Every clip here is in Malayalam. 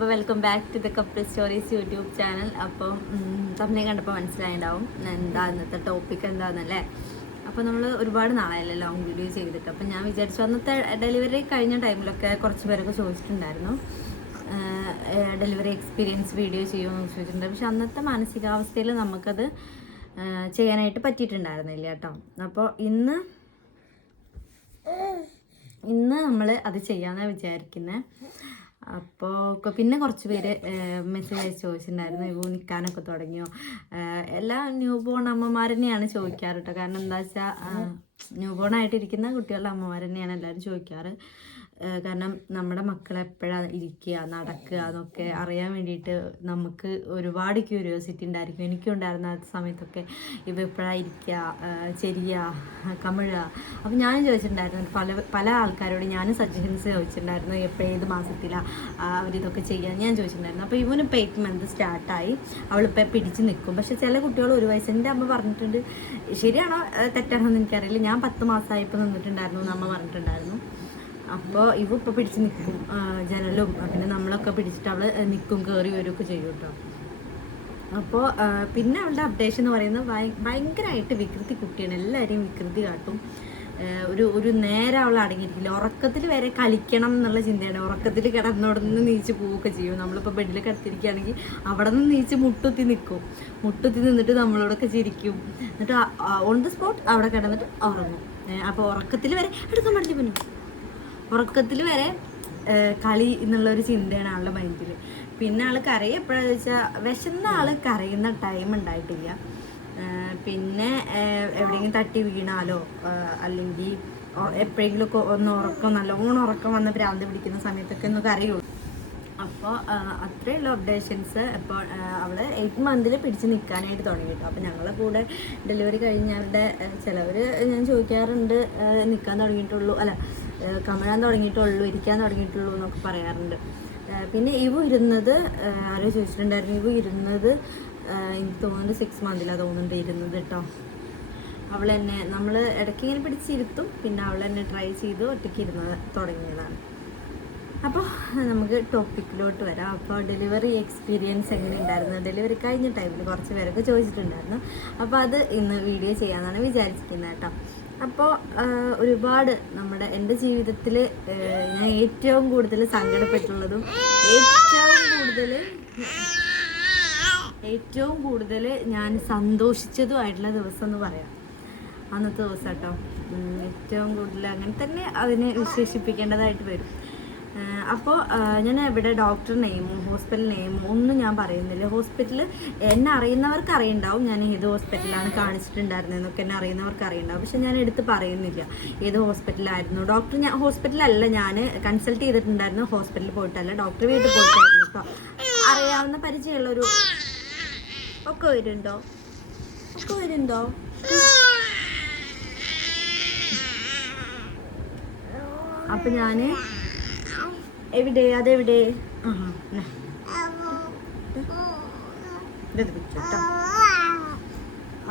അപ്പോൾ welcome back to the couple stories YouTube channel. അപ്പം തമ്മിലെ കണ്ടപ്പോൾ മനസ്സിലായിട്ടുണ്ടാവും എന്താ ഇന്നത്തെ ടോപ്പിക് എന്താണെന്നല്ലേ. അപ്പോൾ നമ്മൾ ഒരുപാട് നാളായല്ലേ ലോങ് വീഡിയോ ചെയ്തിട്ട്. അപ്പം ഞാൻ വിചാരിച്ചു അന്നത്തെ ഡെലിവറി കഴിഞ്ഞ ടൈമിലൊക്കെ കുറച്ച് പേരൊക്കെ ചോദിച്ചിട്ടുണ്ടായിരുന്നു ഡെലിവറി എക്സ്പീരിയൻസ് വീഡിയോ ചെയ്യുമെന്ന് ചോദിച്ചിട്ടുണ്ട്. പക്ഷെ അന്നത്തെ മാനസികാവസ്ഥയിൽ നമുക്കത് ചെയ്യാനായിട്ട് പറ്റിയിട്ടുണ്ടായിരുന്നില്ല കേട്ടോ. അപ്പോൾ ഇന്ന് നമ്മൾ അത് ചെയ്യാമെന്നാണ് വിചാരിക്കുന്നത്. അപ്പോൾ പിന്നെ കുറച്ച് പേര് മെസ്സേജ് അയച്ച് ചോദിച്ചിട്ടുണ്ടായിരുന്നു ഇവ നിൽക്കാനൊക്കെ തുടങ്ങിയോ. എല്ലാ ന്യൂ ബോൺ അമ്മമാർ തന്നെയാണ് ചോദിക്കാറ് കേട്ടോ. കാരണം എന്താ വെച്ചാൽ ന്യൂ ബോൺ ആയിട്ടിരിക്കുന്ന കുട്ടികളുടെ അമ്മമാർ തന്നെയാണ് എല്ലാവരും ചോദിക്കാറ്. കാരണം നമ്മുടെ മക്കൾ എപ്പോഴാണ് ഇരിക്കുക നടക്കുക എന്നൊക്കെ അറിയാൻ വേണ്ടിയിട്ട് നമുക്ക് ഒരുപാട് ക്യൂരിയോസിറ്റി ഉണ്ടായിരിക്കും. എനിക്കും ഉണ്ടായിരുന്ന ആ സമയത്തൊക്കെ ഇവ എപ്പോഴാണ് ഇരിക്കുക, ചെരിയ, കമിഴുക. അപ്പം ഞാനും ചോദിച്ചിട്ടുണ്ടായിരുന്നു പല ആൾക്കാരോട് ഞാനും സജഷൻസ് ചോദിച്ചിട്ടുണ്ടായിരുന്നു ഏത് മാസത്തിലാണ് അവരിതൊക്കെ ചെയ്യാൻ ഞാൻ ചോദിച്ചിട്ടുണ്ടായിരുന്നു. അപ്പോൾ ഇവനിപ്പോൾ 8 month സ്റ്റാർട്ടായി, അവളിപ്പോൾ പിടിച്ച് നിൽക്കും. പക്ഷേ ചില കുട്ടികൾ 1 വയസ്സ് എൻ്റെ അമ്മ പറഞ്ഞിട്ടുണ്ട്, ശരിയാണോ തെറ്റാണോ എന്ന് എനിക്കറിയില്ല, ഞാൻ 10 മാസമായപ്പോൾ നിന്നിട്ടുണ്ടായിരുന്നു എന്ന് അമ്മ പറഞ്ഞിട്ടുണ്ടായിരുന്നു. അപ്പോൾ ഇവ ഇപ്പോൾ പിടിച്ച് നിൽക്കും, ജനലും പിന്നെ നമ്മളൊക്കെ പിടിച്ചിട്ട് അവൾ നിൽക്കും, കയറി വരുമൊക്കെ ചെയ്യും കേട്ടോ. അപ്പോൾ പിന്നെ അവളുടെ അപ്ഡേഷൻ എന്ന് പറയുന്നത് ഭയങ്കരമായിട്ട് വികൃതി കുട്ടിയാണ്, എല്ലാവരെയും വികൃതി കാട്ടും. ഒരു നേരം അവൾ അടങ്ങിയിരിക്കില്ല. ഉറക്കത്തിൽ വരെ കളിക്കണം എന്നുള്ള ചിന്തയാണ്. ഉറക്കത്തിൽ കിടന്നോടന്ന് നീച്ച് പോവുകയൊക്കെ ചെയ്യും. നമ്മളിപ്പോൾ ബെഡിൽ കിടത്തിരിക്കുകയാണെങ്കിൽ അവിടെ നിന്ന് നീച്ച് മുട്ടുത്തി നിൽക്കും. മുട്ടുത്തി നിന്നിട്ട് നമ്മളോടൊക്കെ ചിരിക്കും. എന്നിട്ട് ഓൺ ദ സ്പോട്ട് അവിടെ കിടന്നിട്ട് ഉറങ്ങും. അപ്പോൾ ഉറക്കത്തിൽ വരെ എടുക്കാൻ പറ്റില്ല. പിന്നെ ഉറക്കത്തിൽ വരെ കളി എന്നുള്ളൊരു ചിന്തയാണ് ആളുടെ മൈൻഡിൽ. പിന്നെ ആൾ കരയും എപ്പോഴാണെന്ന് വെച്ചാൽ വിശന്ന ആൾ കരയുന്ന ടൈം ഉണ്ടായിട്ടില്ല. പിന്നെ എവിടെയെങ്കിലും തട്ടി വീണാലോ അല്ലെങ്കിൽ എപ്പോഴെങ്കിലുമൊക്കെ നല്ലോണം ഉറക്കം വന്ന് ഭ്രാന്ത് പിടിക്കുന്ന സമയത്തൊക്കെ ഒന്ന് കരയുള്ളൂ. അപ്പോൾ അത്രയുള്ള അപ്ഡേഷൻസ്. അപ്പോൾ അവൾ 8 month പിടിച്ച് നിൽക്കാനായിട്ട് തുടങ്ങിയിട്ടു. അപ്പോൾ ഞങ്ങളെ കൂടെ ഡെലിവറി കഴിഞ്ഞവരുടെ ചിലവർ ഞാൻ ചോദിക്കാറുണ്ട് നിൽക്കാൻ തുടങ്ങിയിട്ടുള്ളൂ, അല്ല കമഴാൻ തുടങ്ങിയിട്ടുള്ളൂ, ഇരിക്കാൻ തുടങ്ങിയിട്ടുള്ളൂ എന്നൊക്കെ പറയാറുണ്ട്. പിന്നെ ഇവ ഇരുന്നത് ആരോ ചോദിച്ചിട്ടുണ്ടായിരുന്നു, ഇവ ഇരുന്നത് എനിക്ക് തോന്നുന്നുണ്ട് 6 month തോന്നുന്നുണ്ട് ഇരുന്നത് കേട്ടോ. അവൾ തന്നെ നമ്മൾ ഇടയ്ക്ക് ഇങ്ങനെ പിടിച്ചിരുത്തും, പിന്നെ അവൾ തന്നെ ട്രൈ ചെയ്ത് ഒറ്റയ്ക്ക് ഇരുന്ന് തുടങ്ങിയതാണ്. അപ്പോൾ നമുക്ക് ടോപ്പിക്കിലോട്ട് വരാം. അപ്പോൾ ഡെലിവറി എക്സ്പീരിയൻസ് എങ്ങനെ ഉണ്ടായിരുന്നു, ഡെലിവറി കഴിഞ്ഞ ടൈമിൽ കുറച്ച് പേരൊക്കെ ചോദിച്ചിട്ടുണ്ടായിരുന്നു. അപ്പോൾ അത് ഇന്ന് വീഡിയോ ചെയ്യാമെന്നാണ് വിചാരിച്ചിരിക്കുന്നത് കേട്ടോ. അപ്പോൾ ഒരുപാട് എൻ്റെ ജീവിതത്തിൽ ഞാൻ ഏറ്റവും കൂടുതൽ സങ്കടപ്പെട്ടുള്ളതും ഏറ്റവും കൂടുതൽ ഞാൻ സന്തോഷിച്ചതുമായിട്ടുള്ള ദിവസം എന്ന് പറയാം അന്നത്തെ ദിവസം കേട്ടോ. ഏറ്റവും കൂടുതൽ അങ്ങനെ തന്നെ അതിനെ വിശേഷിപ്പിക്കേണ്ടതായിട്ട് വരും. അപ്പോൾ ഞാൻ ഇവിടെ ഡോക്ടർ നെയിമോ ഹോസ്പിറ്റൽ നെയിമോ ഒന്നും ഞാൻ പറയുന്നില്ല. ഹോസ്പിറ്റൽ എന്നെ അറിയുന്നവർക്ക് അറിയുണ്ടാവും ഞാൻ ഏത് ഹോസ്പിറ്റലാണ് കാണിച്ചിട്ടുണ്ടായിരുന്നതെന്നൊക്കെ എന്നെ അറിയുന്നവർക്ക് അറിയുണ്ടാവും. പക്ഷെ ഞാൻ എടുത്ത് പറയുന്നില്ല ഏത് ഹോസ്പിറ്റലായിരുന്നു. ഞാൻ ഹോസ്പിറ്റലല്ല ഞാൻ കൺസൾട്ട് ചെയ്തിട്ടുണ്ടായിരുന്നു, ഹോസ്പിറ്റലിൽ പോയിട്ടല്ല, ഡോക്ടർ വീട്ടിൽ പോയിട്ടായിരുന്നു കേട്ടോ. അറിയാവുന്ന പരിചയമുള്ളൊരു ഒക്കെ വരുന്നുണ്ടോ. അപ്പം ഞാൻ അതെവിടെ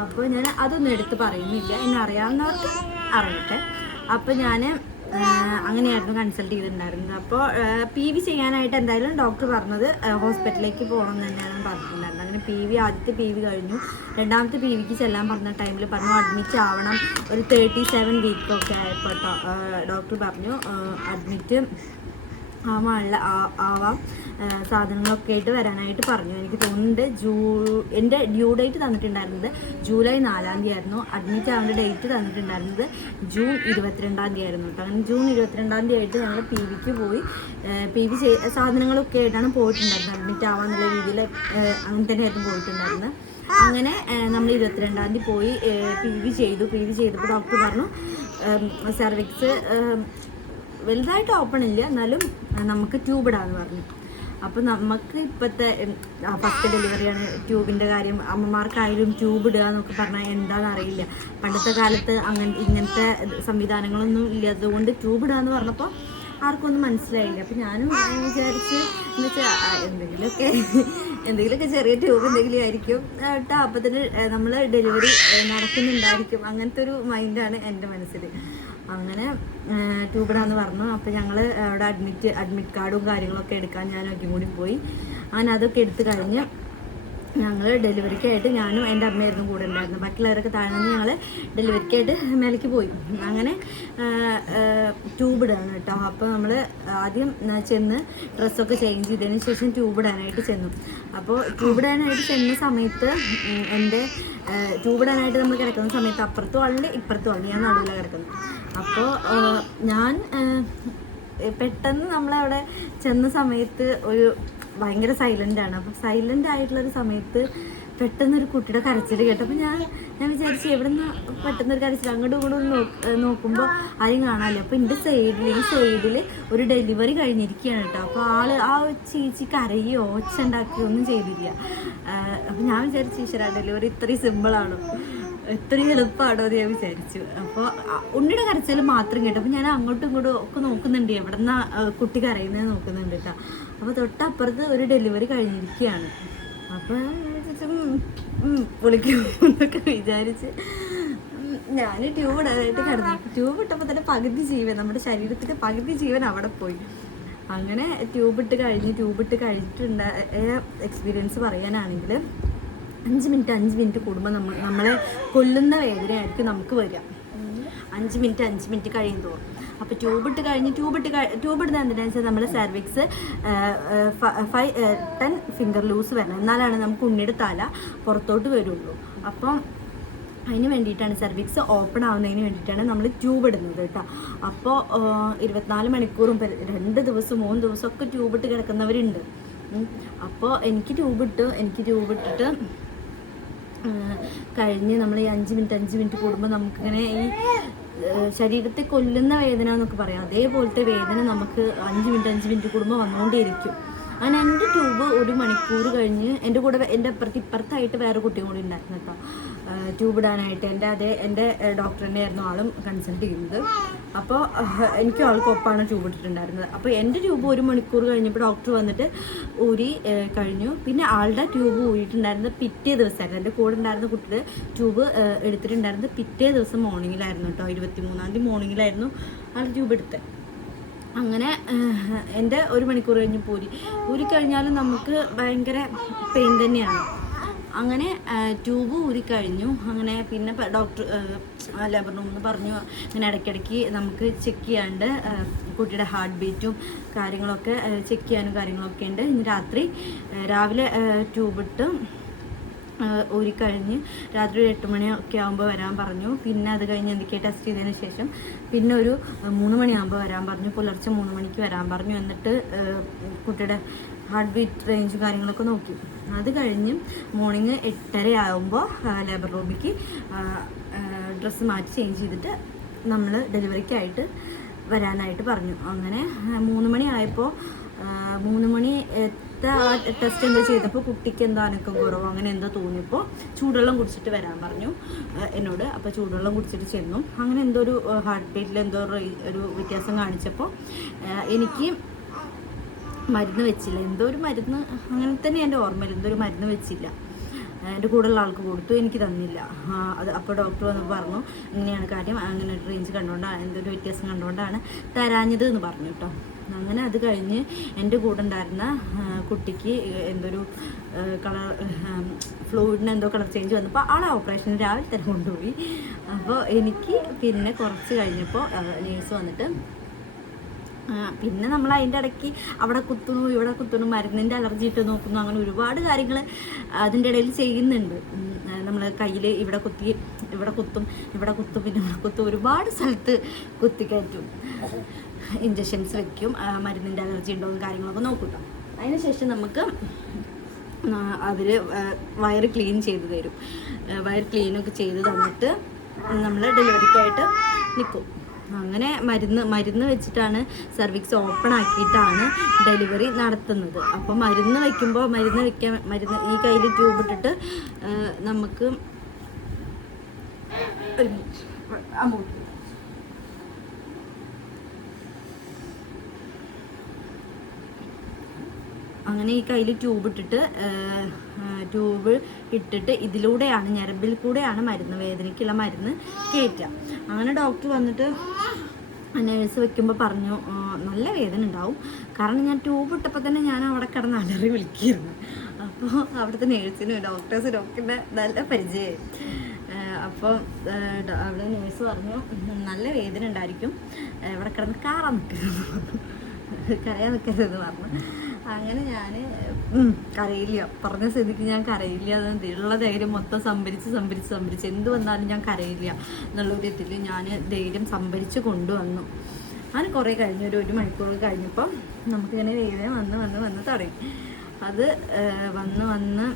അപ്പോൾ ഞാൻ അതൊന്നും എടുത്ത് പറയുന്നില്ല, എന്നെ അറിയാവുന്നവർക്ക് അറിയട്ടെ. അപ്പോൾ ഞാൻ അങ്ങനെയായിരുന്നു കൺസൾട്ട് ചെയ്തിട്ടുണ്ടായിരുന്നത്. അപ്പോൾ PV ചെയ്യാനായിട്ട് എന്തായാലും ഡോക്ടർ പറഞ്ഞത് ഹോസ്പിറ്റലിലേക്ക് പോകണം എന്ന് തന്നെയാണ് പറഞ്ഞിട്ടുണ്ടായിരുന്നത്. അങ്ങനെ ആദ്യത്തെ PV കഴിഞ്ഞു. രണ്ടാമത്തെ PVക്ക് ചെല്ലാൻ പറഞ്ഞ ടൈമിൽ പറഞ്ഞു അഡ്മിറ്റ് ആവണം, ഒരു 37 week ഒക്കെ ആയപ്പോൾ ഡോക്ടർ പറഞ്ഞു അഡ്മിറ്റ് ആവാം, സാധനങ്ങളൊക്കെ ആയിട്ട് വരാനായിട്ട് പറഞ്ഞു. എനിക്ക് തോന്നുന്നുണ്ട് എൻ്റെ ഡ്യൂ ഡേറ്റ് തന്നിട്ടുണ്ടായിരുന്നത് ജൂലൈ 4 ആയിരുന്നു. അഡ്മിറ്റ് ആവേണ്ട ഡേറ്റ് തന്നിട്ടുണ്ടായിരുന്നത് ജൂൺ 22 ആയിരുന്നു കേട്ടോ. അങ്ങനെ ജൂൺ 22 ആയിട്ട് ഞങ്ങൾ PVക്ക് പോയി. PV സാധനങ്ങളൊക്കെ ആയിട്ടാണ് പോയിട്ടുണ്ടായിരുന്നത്. അഡ്മിറ്റ് ആവാന്നുള്ള രീതിയിൽ അങ്ങനെ തന്നെയായിരുന്നു പോയിട്ടുണ്ടായിരുന്നത്. അങ്ങനെ നമ്മൾ 22 പോയി PV ചെയ്തപ്പോൾ ഡോക്ടർ പറഞ്ഞു സെർവിക്സ് വലുതായിട്ട് ഓപ്പൺ ഇല്ല, എന്നാലും നമുക്ക് ട്യൂബ് ഇടാന്ന് പറഞ്ഞു. അപ്പോൾ നമുക്ക് ഇപ്പോഴത്തെ ഫസ്റ്റ് ഡെലിവറിയാണ്, ട്യൂബിൻ്റെ കാര്യം അമ്മമാർക്കായാലും ട്യൂബ് ഇടുക എന്നൊക്കെ പറഞ്ഞാൽ എന്താണെന്ന് അറിയില്ല. പണ്ടത്തെ കാലത്ത് ഇങ്ങനത്തെ സംവിധാനങ്ങളൊന്നും ഇല്ല. അതുകൊണ്ട് ട്യൂബ് ഇടുക എന്ന് പറഞ്ഞപ്പോൾ ആർക്കും ഒന്നും മനസ്സിലായില്ല. അപ്പം ഞാനും വിചാരിച്ച് എന്ന് വെച്ചാൽ എന്തെങ്കിലുമൊക്കെ ചെറിയ ട്യൂബ് എന്തെങ്കിലും ആയിരിക്കും കേട്ടോ. അപ്പം തന്നെ നമ്മൾ ഡെലിവറി നടക്കുന്നുണ്ടായിരിക്കും, അങ്ങനത്തെ ഒരു മൈൻഡാണ് എൻ്റെ മനസ്സിൽ. അങ്ങനെ ട്യൂബിടാന്ന് പറഞ്ഞു. അപ്പോൾ ഞങ്ങൾ അവിടെ അഡ്മിറ്റ് കാർഡും കാര്യങ്ങളൊക്കെ എടുക്കാൻ ഞാനൊക്കെ കൂടി പോയി. അങ്ങനെ അതൊക്കെ എടുത്ത് കഴിഞ്ഞ് ഞങ്ങൾ ഡെലിവറിക്കായിട്ട് ഞാനും എൻ്റെ അമ്മയായിരുന്നു കൂടെ ഉണ്ടായിരുന്നു. ബാക്കിയുള്ളവരൊക്കെ താഴെ നിന്ന് ഞങ്ങൾ ഡെലിവറിക്കായിട്ട് മേലേക്ക് പോയി. അങ്ങനെ ട്യൂബ് ഇടാണ് കേട്ടോ. അപ്പോൾ നമ്മൾ ആദ്യം ചെന്ന് ഡ്രസ്സൊക്കെ ചേഞ്ച് ചെയ്തതിന് ശേഷം ട്യൂബ് ഇടാനായിട്ട് ചെന്നു. അപ്പോൾ ട്യൂബ് ഇടാനായിട്ട് ചെന്ന സമയത്ത് ട്യൂബ് ഇടാനായിട്ട് നമ്മൾ കിടക്കുന്ന സമയത്ത് അപ്പുറത്തും ആളുണ്ട് ഇപ്പുറത്തും ആളുണ്ട്, ഞാൻ നടുവിലാണ് കിടക്കുന്നത്. അപ്പോൾ ഞാൻ പെട്ടെന്ന് നമ്മളവിടെ ചെന്ന സമയത്ത് ഭയങ്കര സൈലൻ്റാണ്. അപ്പം സൈലൻ്റ് ആയിട്ടുള്ളൊരു സമയത്ത് പെട്ടെന്നൊരു കുട്ടിയുടെ കരച്ചിൽ കേട്ടപ്പോൾ ഞാൻ വിചാരിച്ചു എവിടെ നിന്ന് പെട്ടെന്നൊരു കരച്ചിൽ, അങ്ങോട്ടും ഇങ്ങോട്ടും നോക്കുമ്പോൾ ആരും കാണാമല്ലോ. അപ്പോൾ എൻ്റെ സൈഡിൽ ഒരു ഡെലിവറി കഴിഞ്ഞിരിക്കുകയാണ് കേട്ടോ. അപ്പോൾ ആ ചേച്ചി കരയോ ഒച്ച ഉണ്ടാക്കുകയോ ഒന്നും ചെയ്തില്ല. അപ്പം ഞാൻ വിചാരിച്ചു ഈശ്വര, ഡെലിവറി ഇത്രയും സിമ്പിളാണോ, ഇത്രയും എളുപ്പമാണോ എന്ന് ഞാൻ വിചാരിച്ചു. അപ്പോൾ ഉണ്ണിയുടെ കരച്ചിൽ മാത്രം കേട്ടു. അപ്പോൾ ഞാൻ അങ്ങോട്ടും ഇങ്ങോട്ടും ഒക്കെ നോക്കുന്നുണ്ട്, എവിടെ നിന്നാണ് കുട്ടി കരയുന്നത് നോക്കുന്നുണ്ട് കേട്ടോ. അപ്പോൾ തൊട്ടപ്പുറത്ത് ഒരു ഡെലിവറി കഴിഞ്ഞിരിക്കുകയാണ്. അപ്പോൾ പൊളിക്കും എന്നൊക്കെ വിചാരിച്ച് ഞാൻ ട്യൂബ് ഇടാനായിട്ട് കിടന്നു. ട്യൂബ് ഇട്ടപ്പോൾ തന്നെ പകുതി ജീവൻ, നമ്മുടെ ശരീരത്തിൻ്റെ പകുതി ജീവൻ അവിടെ പോയി. അങ്ങനെ ട്യൂബ് ഇട്ട് കഴിഞ്ഞിട്ടുണ്ടായ എക്സ്പീരിയൻസ് പറയാനാണെങ്കിൽ 5 മിനിറ്റ് കൂടുമ്പോൾ നമ്മളെ കൊല്ലുന്ന വേദനയായിരിക്കും നമുക്ക് വരിക. 5 മിനിറ്റ് കഴിയും തോറും. അപ്പോൾ ട്യൂബ് ഇടുന്ന എന്തിനാണെന്ന് വെച്ചാൽ നമ്മുടെ സെർവിക്സ് 10 ഫിംഗർ ലൂസ് വരണം, എന്നാലാണ് നമുക്ക് ഉണ്ണിയുടെ തല പുറത്തോട്ട് വരുള്ളൂ. അപ്പം അതിന് വേണ്ടിയിട്ടാണ്, സെർവിക്സ് ഓപ്പൺ ആവുന്നതിന് വേണ്ടിയിട്ടാണ് നമ്മൾ ട്യൂബ് ഇടുന്നത് കേട്ടോ. അപ്പോൾ 24 മണിക്കൂറും 2 ദിവസം 3 ദിവസമൊക്കെ ട്യൂബ് ഇട്ട് കിടക്കുന്നവരുണ്ട്. അപ്പോൾ എനിക്ക് ട്യൂബ് ഇട്ടിട്ട് കഴിഞ്ഞ് നമ്മൾ ഈ 5 മിനിറ്റ് കൂടുമ്പോൾ നമുക്കിങ്ങനെ ഈ ശരീരത്തെ കൊല്ലുന്ന വേദന എന്നൊക്കെ പറയാം, അതേപോലത്തെ വേദന നമുക്ക് 5 മിനിറ്റ് കൂടുമ്പോൾ വന്നുകൊണ്ടേയിരിക്കും. അങ്ങനെ എൻ്റെ ട്യൂബ് 1 മണിക്കൂർ കഴിഞ്ഞ് എൻ്റെ കൂടെ എൻ്റെ ഇപ്പുറത്തായിട്ട് വേറെ കുട്ടിയും കൂടി ഉണ്ടായിരുന്നു കേട്ടോ ട്യൂബ് ഇടാനായിട്ട്. എൻ്റെ ഡോക്ടർ തന്നെയായിരുന്നു ആളും കൺസൾട്ട് ചെയ്യുന്നത്. അപ്പോൾ എനിക്കും ആൾക്കൊപ്പമാണ് ട്യൂബ് ഇട്ടിട്ടുണ്ടായിരുന്നത്. അപ്പോൾ എൻ്റെ ട്യൂബ് 1 മണിക്കൂർ കഴിഞ്ഞപ്പോൾ ഡോക്ടർ വന്നിട്ട് ഊരി കഴിഞ്ഞു. പിന്നെ ആളുടെ ട്യൂബ് ഊരിയിട്ടുണ്ടായിരുന്നത് പിറ്റേ ദിവസമായിരുന്നു. എൻ്റെ കൂടെ ഉണ്ടായിരുന്ന കുട്ടിയുടെ ട്യൂബ് എടുത്തിട്ടുണ്ടായിരുന്നത് പിറ്റേ ദിവസം മോർണിംഗിലായിരുന്നു കേട്ടോ. 23-ാം തീയതി മോർണിംഗിലായിരുന്നു ആൾ ട്യൂബ് എടുത്തത്. അങ്ങനെ എൻ്റെ 1 മണിക്കൂർ കഴിഞ്ഞ് ഊരി കഴിഞ്ഞാലും നമുക്ക് ഭയങ്കര പെയിൻ തന്നെയാണ്. അങ്ങനെ ട്യൂബ് ഊരിക്കഴിഞ്ഞു. അങ്ങനെ പിന്നെ ഡോക്ടർ ലേബർ റൂമിൽ നിന്ന് പറഞ്ഞു, ഇങ്ങനെ ഇടയ്ക്കിടയ്ക്ക് നമുക്ക് ചെക്ക് ചെയ്യാണ്ട് കുട്ടിയുടെ ഹാർട്ട് ബീറ്റും കാര്യങ്ങളൊക്കെ ചെക്ക് ചെയ്യാനും കാര്യങ്ങളൊക്കെ ഉണ്ട്. ഇനി രാവിലെ ട്യൂബിട്ട് ഊരിക്കഴിഞ്ഞ് രാത്രി 8 മണിയൊക്കെ ആകുമ്പോൾ വരാൻ പറഞ്ഞു. പിന്നെ അത് കഴിഞ്ഞ് എന്തൊക്കെയാണ് ടെസ്റ്റ് ചെയ്തതിന് ശേഷം പിന്നെ ഒരു 3 മണിയാകുമ്പോൾ വരാൻ പറഞ്ഞു, പുലർച്ചെ 3 മണിക്ക് വരാൻ പറഞ്ഞു. എന്നിട്ട് കുട്ടിയുടെ ഹാർട്ട് ബീറ്റ് റേഞ്ച് കാര്യങ്ങളൊക്കെ നോക്കി. അത് കഴിഞ്ഞ് മോർണിംഗ് 8:30 ആകുമ്പോൾ ലേബർ റൂമിലേക്ക് ഡ്രസ്സ് മാറ്റി ചേഞ്ച് ചെയ്തിട്ട് നമ്മൾ ഡെലിവറിക്കായിട്ട് വരാനായിട്ട് പറഞ്ഞു. അങ്ങനെ 3 മണി ആയപ്പോൾ 3 മണി ടെസ്റ്റ് എന്തോ ചെയ്തപ്പോൾ കുട്ടിക്ക് എന്തോ അനക്കം കുറവ് അങ്ങനെ എന്തോ തോന്നിയപ്പോൾ ചൂടുവെള്ളം കുടിച്ചിട്ട് വരാൻ പറഞ്ഞു എന്നോട്. അപ്പോൾ ചൂടുവെള്ളം കുടിച്ചിട്ട് ചെന്നു. അങ്ങനെ എന്തോ ഒരു ഹാർട്ട് ബീറ്റിൽ എന്തോ ഒരു വ്യത്യാസം കാണിച്ചപ്പോൾ എനിക്ക് മരുന്ന് വെച്ചില്ല, എന്തോ ഒരു മരുന്ന് അങ്ങനെ തന്നെ എൻ്റെ ഓർമ്മയിൽ എന്തോ ഒരു മരുന്ന് വെച്ചില്ല. എൻ്റെ കൂടെയുള്ള ആൾക്ക് കൊടുത്തു, എനിക്ക് തന്നില്ല. അപ്പോൾ ഡോക്ടർ വന്നപ്പോൾ പറഞ്ഞു ഇങ്ങനെയാണ് കാര്യം, അങ്ങനെ ഒരു റേഞ്ച് കണ്ടുകൊണ്ടാണ് എന്തൊരു വ്യത്യാസം കണ്ടുകൊണ്ടാണ് തരാഞ്ഞത് എന്ന് പറഞ്ഞു കേട്ടോ. അങ്ങനെ അത് കഴിഞ്ഞ് എൻ്റെ കൂടെ ഉണ്ടായിരുന്ന കുട്ടിക്ക് എന്തൊരു കളർ ഫ്ലൂയിഡിന് എന്തോ കളർ ചേഞ്ച് വന്നപ്പോൾ ആളെ ഓപ്പറേഷന് രാവിലെ തന്നെ കൊണ്ടുപോയി. അപ്പോൾ എനിക്ക് പിന്നെ കുറച്ച് കഴിഞ്ഞപ്പോൾ നേഴ്സ് വന്നിട്ട് പിന്നെ നമ്മൾ അതിൻ്റെ ഇടയ്ക്ക് അവിടെ കുത്തുന്നു ഇവിടെ കുത്തുന്നു, മരുന്നിൻ്റെ അലർജി ഇട്ട് നോക്കുന്നു, അങ്ങനെ ഒരുപാട് കാര്യങ്ങൾ അതിൻ്റെ ഇടയിൽ ചെയ്യുന്നുണ്ട്. നമ്മൾ കയ്യിൽ ഇവിടെ കുത്തും പിന്നെ ഇവിടെ കുത്തും, ഒരുപാട് സ്ഥലത്ത് കുത്തിക്കയറ്റും, ഇഞ്ചക്ഷൻസ് വെക്കും, മരുന്നിൻ്റെ അലർജി ഉണ്ടോ എന്ന് കാര്യങ്ങളൊക്കെ നോക്കൂട്ടോ. അതിനുശേഷം നമുക്ക് അവർ വയറ് ക്ലീൻ ചെയ്ത് തരും. വയർ ക്ലീനൊക്കെ ചെയ്ത് തന്നിട്ട് നമ്മൾ ഡെലിവറിക്കായിട്ട് നിൽക്കും. അങ്ങനെ മരുന്ന് വെച്ചിട്ടാണ് സർവിക്സ് ഓപ്പൺ ആക്കിയിട്ടാണ് ഡെലിവറി നടത്തുന്നത്. അപ്പോൾ മരുന്ന് ഈ കയ്യിൽ ട്യൂബ് ഇട്ടിട്ട് നമുക്ക് അങ്ങനെ ഈ കയ്യിൽ ട്യൂബ് ഇട്ടിട്ട് ഇതിലൂടെയാണ്, ഞരമ്പിൽ കൂടെയാണ് മരുന്ന്, വേദനയ്ക്കുള്ള മരുന്ന് കയറ്റുക. അങ്ങനെ ഡോക്ടർ വന്നിട്ട് നേഴ്സ് വെക്കുമ്പോൾ പറഞ്ഞു നല്ല വേദന ഉണ്ടാവും. കാരണം ഞാൻ ട്യൂബ് ഇട്ടപ്പോൾ തന്നെ ഞാൻ അവിടെ കിടന്ന് അലറി വിളിക്കുകയായിരുന്നു. അപ്പോൾ അവിടുത്തെ നേഴ്സിനും ഡോക്ടേഴ്സിനും ഒക്കെ നല്ല പരിചയമായി. അപ്പോൾ അവിടെ നേഴ്സ് പറഞ്ഞു നല്ല വേദന ഉണ്ടായിരിക്കും, ഇവിടെ കിടന്ന് കാറാൻ നിൽക്കരുതെന്ന് പറഞ്ഞു, കരയാൻ നിൽക്കരുതെന്ന് പറഞ്ഞു. അങ്ങനെ ഞാൻ കരയില്ല, പറഞ്ഞ സ്ഥിതിക്ക് ഞാൻ കരയില്ല, ഉള്ള ധൈര്യം മൊത്തം സംഭരിച്ച് എന്ത് വന്നാലും ഞാൻ കരയില്ല എന്നുള്ളൊരു ഇതിൽ ഞാൻ ധൈര്യം സംഭരിച്ച് കൊണ്ടുവന്നു. അങ്ങനെ കുറേ കഴിഞ്ഞ് ഒരു മണിക്കൂർ കഴിഞ്ഞപ്പോൾ നമുക്കിങ്ങനെ വേദന വന്ന് തുടങ്ങി. അത് വന്ന്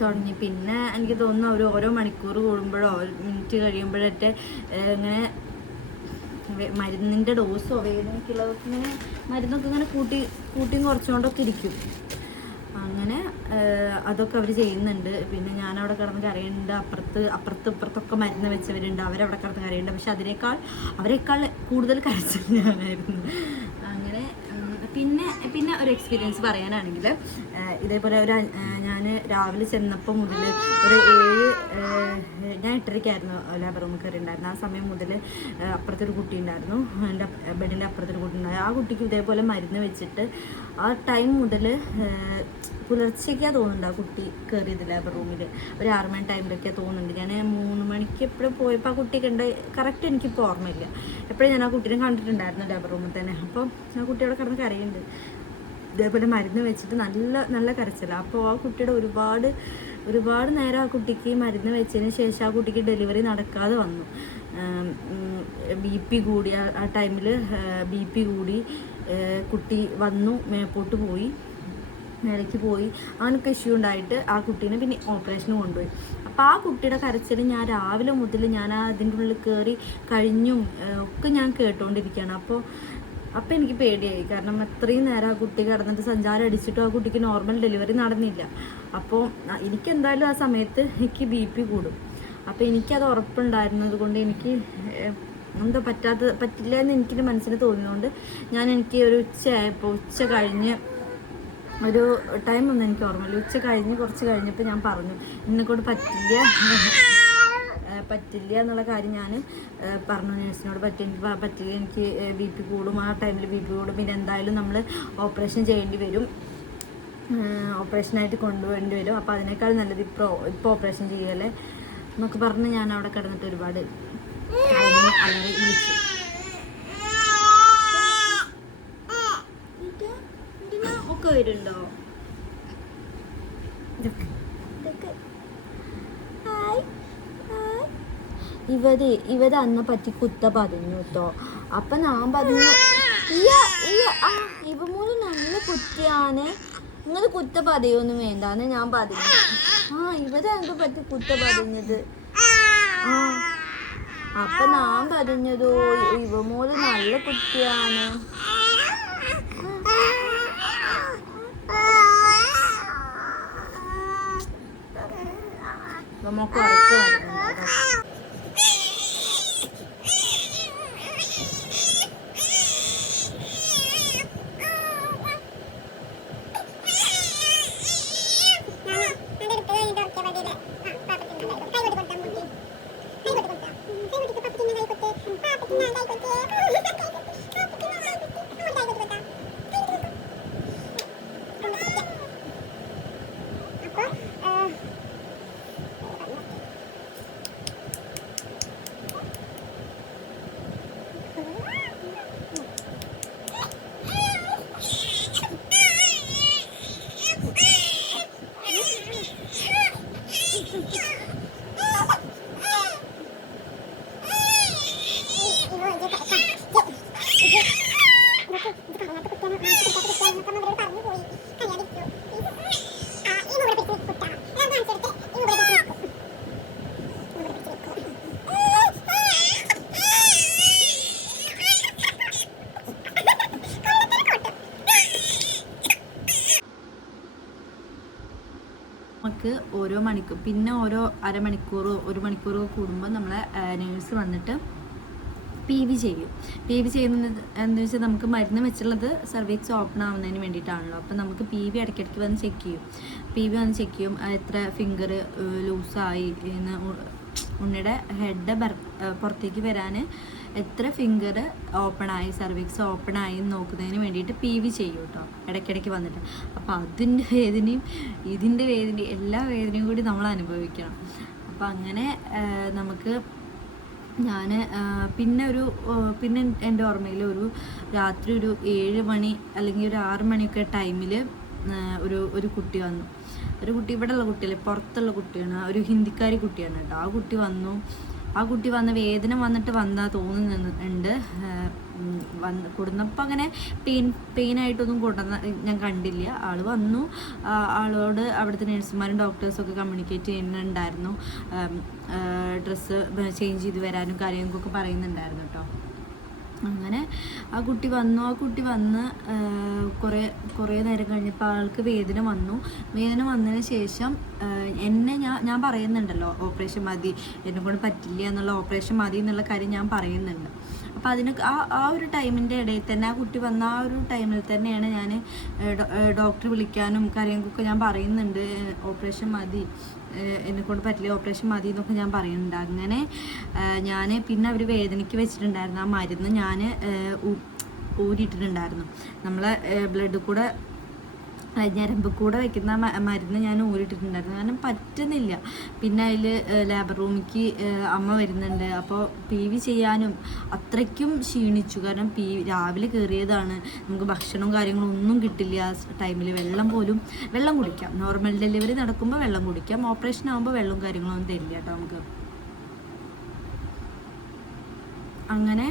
തുടങ്ങി. പിന്നെ എനിക്ക് തോന്നുന്നു ഒരു ഓരോ മണിക്കൂർ കൂടുമ്പോഴോ മിനിറ്റ് കഴിയുമ്പോഴൊക്കെ ഇങ്ങനെ മരുന്നിൻ്റെ ഡോസോ വേദനയ്ക്കുള്ളതൊക്കെ ഇങ്ങനെ മരുന്നൊക്കെ ഇങ്ങനെ കൂട്ടിയും കുറച്ചുകൊണ്ടൊക്കെ ഇരിക്കും. അങ്ങനെ അതൊക്കെ അവർ ചെയ്യുന്നുണ്ട്. പിന്നെ ഞാനവിടെ കിടന്ന് കരയുന്നുണ്ട്, അപ്പുറത്തൊക്കെ മരുന്ന് വെച്ചവരുണ്ട്, അവരവിടെ കിടന്ന് കരയുന്നുണ്ട്. പക്ഷെ അവരെക്കാൾ കൂടുതൽ കരച്ചിൽ ഞാനായിരുന്നു. അങ്ങനെ പിന്നെ ഒരു എക്സ്പീരിയൻസ് പറയാനാണെങ്കിൽ ഇതേപോലെ ഞാൻ രാവിലെ ചെന്നപ്പോൾ മുതൽ ഒരു 7 ഞാൻ 8:30ക്കായിരുന്നു ലേബർ റൂമിൽ കയറി ഉണ്ടായിരുന്നു. ആ സമയം മുതൽ അപ്പുറത്തൊരു കുട്ടി ഉണ്ടായിരുന്നു, എൻ്റെ ബെഡിൻ്റെ അപ്പുറത്തൊരു കുട്ടി ഉണ്ടായിരുന്നു. ആ കുട്ടിക്ക് ഇതേപോലെ മരുന്ന് വെച്ചിട്ട് ആ ടൈം മുതൽ പുലർച്ചയ്ക്കാണ് തോന്നുന്നുണ്ട് ആ കുട്ടി കയറിയത് ലേബർ റൂമിൽ. ഒരു 6 മണി ടൈമിലൊക്കെയാണ് തോന്നുന്നുണ്ട്. ഞാൻ 3 മണിക്ക് എപ്പോഴും പോയപ്പോൾ ആ കുട്ടിയെ കണ്ട് കറക്റ്റ് എനിക്കിപ്പോൾ ഓർമ്മയില്ല. എപ്പോഴും ഞാൻ ആ കുട്ടീനെ കണ്ടിട്ടുണ്ടായിരുന്നു ലേബർ റൂമിൽ തന്നെ. അപ്പോൾ ആ കുട്ടിയോടെ കിടന്ന് കരയുന്നുണ്ട്, ഇതേപോലെ മരുന്ന് വെച്ചിട്ട് നല്ല കരച്ചിലാണ്. അപ്പോൾ ആ കുട്ടിയുടെ ഒരുപാട് നേരം ആ കുട്ടിക്ക് മരുന്ന് വെച്ചതിന് ശേഷം ആ കുട്ടിക്ക് ഡെലിവറി നടക്കാതെ വന്നു. BP കൂടി, ആ ടൈമിൽ BP കൂടി കുട്ടി വന്നു, മേലേക്ക് പോയി അങ്ങനൊക്കെ ഇഷ്യൂ ഉണ്ടായിട്ട് ആ കുട്ടീനെ പിന്നെ ഓപ്പറേഷന് കൊണ്ടുപോയി. അപ്പോൾ ആ കുട്ടിയുടെ കരച്ചിൽ ഞാൻ രാവിലെ മുതൽ ഞാൻ അതിൻ്റെ ഉള്ളിൽ കയറി കഴിഞ്ഞും ഒക്കെ ഞാൻ കേട്ടുകൊണ്ടിരിക്കുകയാണ്. അപ്പോൾ എനിക്ക് പേടിയായി. കാരണം അത്രയും നേരം ആ കുട്ടി കിടന്നിട്ട് സഞ്ചാരം അടിച്ചിട്ടും ആ കുട്ടിക്ക് നോർമൽ ഡെലിവറി നടന്നില്ല. അപ്പോൾ എനിക്കെന്തായാലും ആ സമയത്ത് എനിക്ക് BP കൂടും. അപ്പോൾ എനിക്കത് ഉറപ്പുണ്ടായിരുന്നത് കൊണ്ട് എനിക്ക് എന്താ പറ്റില്ല എന്ന് എനിക്കിൻ്റെ മനസ്സിന് തോന്നിയതുകൊണ്ട് എനിക്ക് ഒരു ഉച്ച കഴിഞ്ഞ് ഒരു ടൈമൊന്നും എനിക്ക് ഓർമ്മയില്ല. ഉച്ച കഴിഞ്ഞ് കുറച്ച് കഴിഞ്ഞപ്പോൾ ഞാൻ പറഞ്ഞു എന്നെക്കൊണ്ട് പറ്റില്ല എന്നുള്ള കാര്യം ഞാൻ പറഞ്ഞു നേഴ്സിനോട്. പറ്റില്ല, എനിക്ക് BP കൂടും, ആ ടൈമിൽ BP കൂടും, പിന്നെ എന്തായാലും നമ്മൾ ഓപ്പറേഷൻ ചെയ്യേണ്ടി വരും, ഓപ്പറേഷനായിട്ട് കൊണ്ടുപോകേണ്ടി വരും. അപ്പോൾ അതിനേക്കാൾ നല്ലത് ഇപ്പോൾ ഓപ്പറേഷൻ ചെയ്യല്ലേ എന്നൊക്കെ പറഞ്ഞ് ഞാൻ അവിടെ കിടന്നിട്ട് ഒരുപാട് അലറി വിളിച്ചു. ഒക്കെ വരുന്നുണ്ടോ? ഇവര് അന്നെ പറ്റി കുത്ത പറഞ്ഞു കേട്ടോ. അപ്പൊ ഞാൻ പറഞ്ഞു ഇവ മൂന്ന് നല്ല കുത്തിയാണ്, നിങ്ങൾ കുത്ത പതിയൊന്നും വേണ്ടാന്ന് ഞാൻ പറഞ്ഞു. ഇവരെ എനിക്ക് പറ്റി കുത്ത പറഞ്ഞത്. അപ്പൊ ഞാൻ പറഞ്ഞതോ ഇവ മൂന്ന് നല്ല കുത്തിയാണ്. നമുക്ക് ഉറപ്പ് വരുന്നുണ്ട്. നമുക്ക് ഓരോ മണിക്കൂർ പിന്നെ ഓരോ അരമണിക്കൂറോ 1 മണിക്കൂറോ കൂടുമ്പോൾ നമ്മളെ നേഴ്സ് വന്നിട്ട് PV ചെയ്യും. PV ചെയ്യുന്നത് എന്താ വെച്ചാൽ നമുക്ക് മരുന്ന് വെച്ചുള്ളത് സർവീക്സ് ഓപ്പൺ ആവുന്നതിന് വേണ്ടിയിട്ടാണല്ലോ. അപ്പോൾ നമുക്ക് PV ഇടയ്ക്കിടയ്ക്ക് വന്ന് ചെക്ക് ചെയ്യും. PV വന്ന് ചെക്ക് ചെയ്യും, എത്ര ഫിംഗർ ലൂസായി എന്ന്, ഉണ്ണിയുടെ ഹെഡ് പുറത്തേക്ക് വരാൻ എത്ര ഫിംഗർ ഓപ്പണായി, സർവീക്സ് ഓപ്പണായി എന്ന് നോക്കുന്നതിന് വേണ്ടിയിട്ട് PV ചെയ്യും കേട്ടോ, ഇടയ്ക്കിടയ്ക്ക് വന്നിട്ട്. അപ്പോൾ അതിൻ്റെ വേദനയും ഇതിൻ്റെ വേദനയും എല്ലാ വേദനയും കൂടി നമ്മൾ അനുഭവിക്കണം. അപ്പോൾ അങ്ങനെ നമുക്ക് പിന്നെ എൻ്റെ ഓർമ്മയിൽ രാത്രി ഒരു 7 മണി അല്ലെങ്കിൽ ഒരു 6 മണിയൊക്കെ ടൈമിൽ ഒരു കുട്ടി വന്നു. ഒരു കുട്ടി, ഇവിടെയുള്ള കുട്ടിയല്ലേ, പുറത്തുള്ള കുട്ടിയാണ്, ഒരു ഹിന്ദിക്കാരി കുട്ടിയാണ് കേട്ടോ. ആ കുട്ടി വന്ന വേദന വന്നിട്ട് വന്നാ തോന്നുന്നുണ്ട്. കൊടുന്നപ്പോൾ അങ്ങനെ പെയിനായിട്ടൊന്നും കൊണ്ടുവന്ന ഞാൻ കണ്ടില്ല. ആൾ വന്നു, ആളോട് അവിടുത്തെ നഴ്സുമാരും ഡോക്ടേഴ്സൊക്കെ കമ്മ്യൂണിക്കേറ്റ് ചെയ്യുന്നുണ്ടായിരുന്നു. ഡ്രസ്സ് ചേഞ്ച് ചെയ്ത് വരാനും കാര്യങ്ങൾക്കൊക്കെ പറയുന്നുണ്ടായിരുന്നു കേട്ടോ. അങ്ങനെ ആ കുട്ടി വന്ന് കുറേ നേരം കഴിഞ്ഞപ്പോൾ ആൾക്ക് വേദന വന്നതിന് ശേഷം ഞാൻ പറയുന്നുണ്ടല്ലോ ഓപ്പറേഷൻ മതി, എന്നെ കൊണ്ട് പറ്റില്ല എന്നുള്ള, ഓപ്പറേഷൻ മതി എന്നുള്ള കാര്യം ഞാൻ പറയുന്നുണ്ട്. അപ്പോൾ ആ ഒരു ടൈമിൻ്റെ ഇടയിൽ തന്നെ, ആ കുട്ടി വന്ന ആ ഒരു ടൈമിൽ തന്നെയാണ് ഞാൻ ഡോക്ടറെ വിളിക്കാനും കാര്യങ്ങൾക്കൊക്കെ ഞാൻ പറയുന്നുണ്ട്, ഓപ്പറേഷൻ മതി, എന്നെക്കൊണ്ട് പറ്റില്ല, ഓപ്പറേഷൻ മതി എന്നൊക്കെ ഞാൻ പറയുന്നുണ്ട്. അങ്ങനെ ഞാൻ പിന്നെ അവർ വേദനയ്ക്ക് വെച്ചിട്ടുണ്ടായിരുന്നു ആ മരുന്ന് ഞാൻ ഊരിയിട്ടിട്ടുണ്ടായിരുന്നു. നമ്മളെ ബ്ലഡ് കൂടെ ഞരമ്പ് കൂടെ വയ്ക്കുന്ന മരുന്ന് ഞാൻ ഊരിട്ടിട്ടുണ്ടായിരുന്നു. കാരണം പറ്റുന്നില്ല. പിന്നെ അതിൽ ലേബർ റൂമിലേക്ക് അമ്മ വരുന്നുണ്ട്. അപ്പോൾ PV ചെയ്യാനും അത്രയ്ക്കും ക്ഷീണിച്ചു. കാരണം രാവിലെ കയറിയതാണ്, നമുക്ക് ഭക്ഷണവും കാര്യങ്ങളും ഒന്നും കിട്ടില്ല ആ ടൈമിൽ. വെള്ളം കുടിക്കാം, നോർമൽ ഡെലിവറി നടക്കുമ്പോൾ വെള്ളം കുടിക്കാം, ഓപ്പറേഷൻ ആകുമ്പോൾ വെള്ളവും കാര്യങ്ങളൊന്നും തരില്ല കേട്ടോ നമുക്ക്. അങ്ങനെ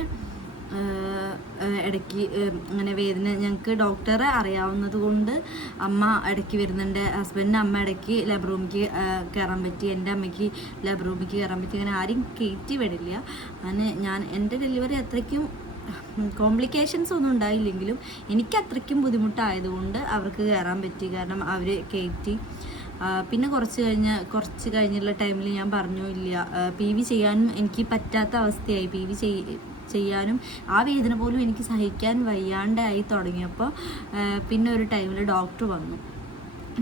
ഇടയ്ക്ക് അങ്ങനെ വേദന ഞങ്ങൾക്ക് ഡോക്ടറെ അറിയാവുന്നത് കൊണ്ട് അമ്മ ഇടയ്ക്ക് വരുന്നുണ്ട്. ഹസ്ബൻഡിൻ്റെ അമ്മ ഇടയ്ക്ക് ലേബർ റൂമിലേക്ക് കയറാൻ പറ്റി, എൻ്റെ അമ്മയ്ക്ക് ലേബർ റൂമിലേക്ക് കയറാൻ പറ്റി. അങ്ങനെ ആരും കയറ്റി വിടില്ല. എൻ്റെ ഡെലിവറി അത്രയ്ക്കും കോംപ്ലിക്കേഷൻസ് ഒന്നും ഉണ്ടായില്ലെങ്കിലും എനിക്ക് അത്രയ്ക്കും ബുദ്ധിമുട്ടായതുകൊണ്ട് അവർക്ക് കയറാൻ പറ്റി. കാരണം അവർ കയറ്റി. പിന്നെ കുറച്ച് കഴിഞ്ഞുള്ള ടൈമിൽ ഞാൻ പറഞ്ഞു ഇല്ല, PV ചെയ്യാനും എനിക്ക് പറ്റാത്ത അവസ്ഥയായി. PV ചെയ്യാനും ആ വേദന പോലും എനിക്ക് സഹിക്കാൻ വയ്യാണ്ടായി തുടങ്ങിയപ്പോൾ പിന്നെ ഒരു ടൈമിൽ ഡോക്ടർ വന്നു.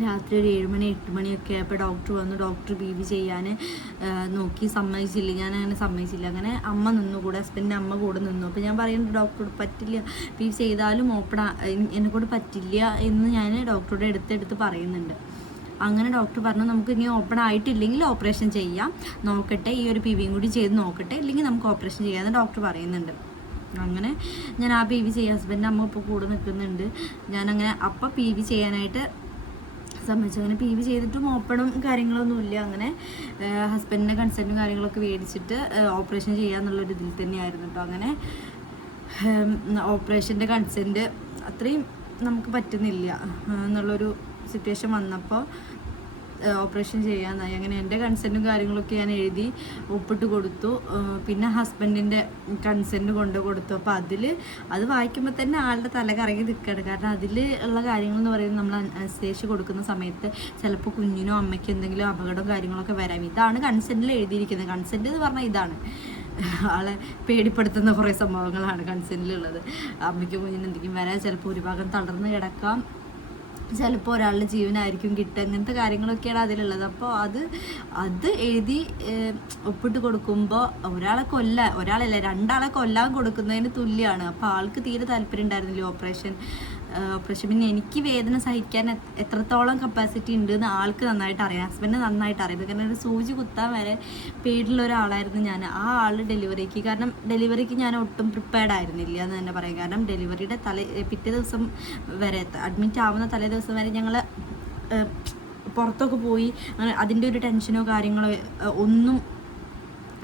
രാത്രി ഒരു 7 മണി 8 മണിയൊക്കെ ആയപ്പോൾ ഡോക്ടർ വന്നു. ഡോക്ടർ PV ചെയ്യാൻ നോക്കി, സമ്മതിച്ചില്ല. ഞാനങ്ങനെ സമ്മതിച്ചില്ല. അങ്ങനെ അമ്മ നിന്നു കൂടെ, ഹസ്ബൻഡിൻ്റെ അമ്മ കൂടെ നിന്നു. അപ്പോൾ ഞാൻ പറയുന്നുണ്ട് ഡോക്ടറോട് പറ്റില്ല, PV ചെയ്താലും എന്നെക്കൂടെ പറ്റില്ല എന്ന് ഞാൻ ഡോക്ടറോട് എടുത്ത് പറയുന്നുണ്ട്. അങ്ങനെ ഡോക്ടർ പറഞ്ഞു നമുക്ക് ഇനി ഓപ്പൺ ആയിട്ടില്ലെങ്കിൽ ഓപ്പറേഷൻ ചെയ്യാം, നോക്കട്ടെ, ഈ ഒരു PVയും കൂടി ചെയ്ത് നോക്കട്ടെ, ഇല്ലെങ്കിൽ നമുക്ക് ഓപ്പറേഷൻ ചെയ്യാമെന്ന് ഡോക്ടർ പറയുന്നുണ്ട്. അങ്ങനെ ഞാൻ ആ PV ചെയ്യാം, ഹസ്ബൻഡിൻ്റെ അമ്മ ഇപ്പോൾ കൂടെ നിൽക്കുന്നുണ്ട്. ഞാനങ്ങനെ അപ്പം PV ചെയ്യാനായിട്ട് സമ്മതിച്ചു. അങ്ങനെ PV ചെയ്തിട്ടും ഓപ്പണും കാര്യങ്ങളൊന്നുമില്ല. അങ്ങനെ ഹസ്ബൻഡിൻ്റെ കൺസെൻറ്റും കാര്യങ്ങളൊക്കെ മേടിച്ചിട്ട് ഓപ്പറേഷൻ ചെയ്യാന്നുള്ളൊരു ഇതിൽ തന്നെയായിരുന്നു കേട്ടോ. അങ്ങനെ ഓപ്പറേഷൻ്റെ കൺസെൻറ്റ് അത്രയും നമുക്ക് പറ്റുന്നില്ല എന്നുള്ളൊരു സിറ്റുവേഷൻ വന്നപ്പോൾ ഓപ്പറേഷൻ ചെയ്യാമെന്നായി. അങ്ങനെ എൻ്റെ കൺസെൻറ്റും കാര്യങ്ങളൊക്കെ ഞാൻ എഴുതി ഒപ്പിട്ട് കൊടുത്തു. പിന്നെ ഹസ്ബൻഡിൻ്റെ കൺസെൻറ്റ് കൊടുത്തു. അപ്പോൾ അത് വായിക്കുമ്പോൾ തന്നെ ആളുടെ തല കറങ്ങി നിൽക്കുകയാണ്. കാരണം അതിൽ ഉള്ള കാര്യങ്ങളെന്ന് പറയുന്നത് നമ്മൾ അനസ്തേഷ്യ കൊടുക്കുന്ന സമയത്ത് ചിലപ്പോൾ കുഞ്ഞിനോ അമ്മയ്ക്കോ എന്തെങ്കിലും അപകടവും കാര്യങ്ങളൊക്കെ വരാം. ഇതാണ് കൺസെൻറ്റിൽ എഴുതിയിരിക്കുന്നത്. കൺസെൻറ്റ് എന്ന് പറഞ്ഞാൽ ഇതാണ്, ആളെ പേടിപ്പെടുത്തുന്ന കുറേ സംഭവങ്ങളാണ് കൺസെൻറ്റിലുള്ളത്. അമ്മയ്ക്കും കുഞ്ഞിന് എന്തെങ്കിലും വരാൻ, ചിലപ്പോൾ ഒരു ഭാഗം തളർന്ന് കിടക്കാം, ചിലപ്പോൾ ഒരാളുടെ ജീവനായിരിക്കും കിട്ടുക, അങ്ങനത്തെ കാര്യങ്ങളൊക്കെയാണ് അതിലുള്ളത്. അപ്പോൾ അത് എഴുതി ഒപ്പിട്ട് കൊടുക്കുമ്പോൾ ഒരാളല്ല 2 ആളെ കൊല്ലാൻ കൊടുക്കുന്നതിന് തുല്യമാണ്. അപ്പോൾ ആൾക്ക് തീരെ താല്പര്യം ഉണ്ടായിരുന്നില്ല ഓപ്പറേഷൻ. പിന്നെ എനിക്ക് വേദന സഹിക്കാൻ എത്രത്തോളം കപ്പാസിറ്റി ഉണ്ട് എന്ന് ആൾക്ക് നന്നായിട്ട് അറിയാം, ഹസ്ബൻഡ് നന്നായിട്ട് അറിയാം. കാരണം ഒരു സൂചി കുത്താൻ വരെ പേടിയുള്ള ഒരാളായിരുന്നു ഞാൻ. ആ ആൾ ഡെലിവറിക്ക് ഞാൻ ഒട്ടും പ്രിപ്പയർഡ് ആയിരുന്നില്ല എന്ന് തന്നെ പറയാം. കാരണം ഡെലിവറിയുടെ പിറ്റേ ദിവസം വരെ, അഡ്മിറ്റ് ആവുന്ന തലേ ദിവസം വരെ ഞങ്ങൾ പുറത്തൊക്കെ പോയി, അതിൻ്റെ ഒരു ടെൻഷനോ കാര്യങ്ങളോ ഒന്നും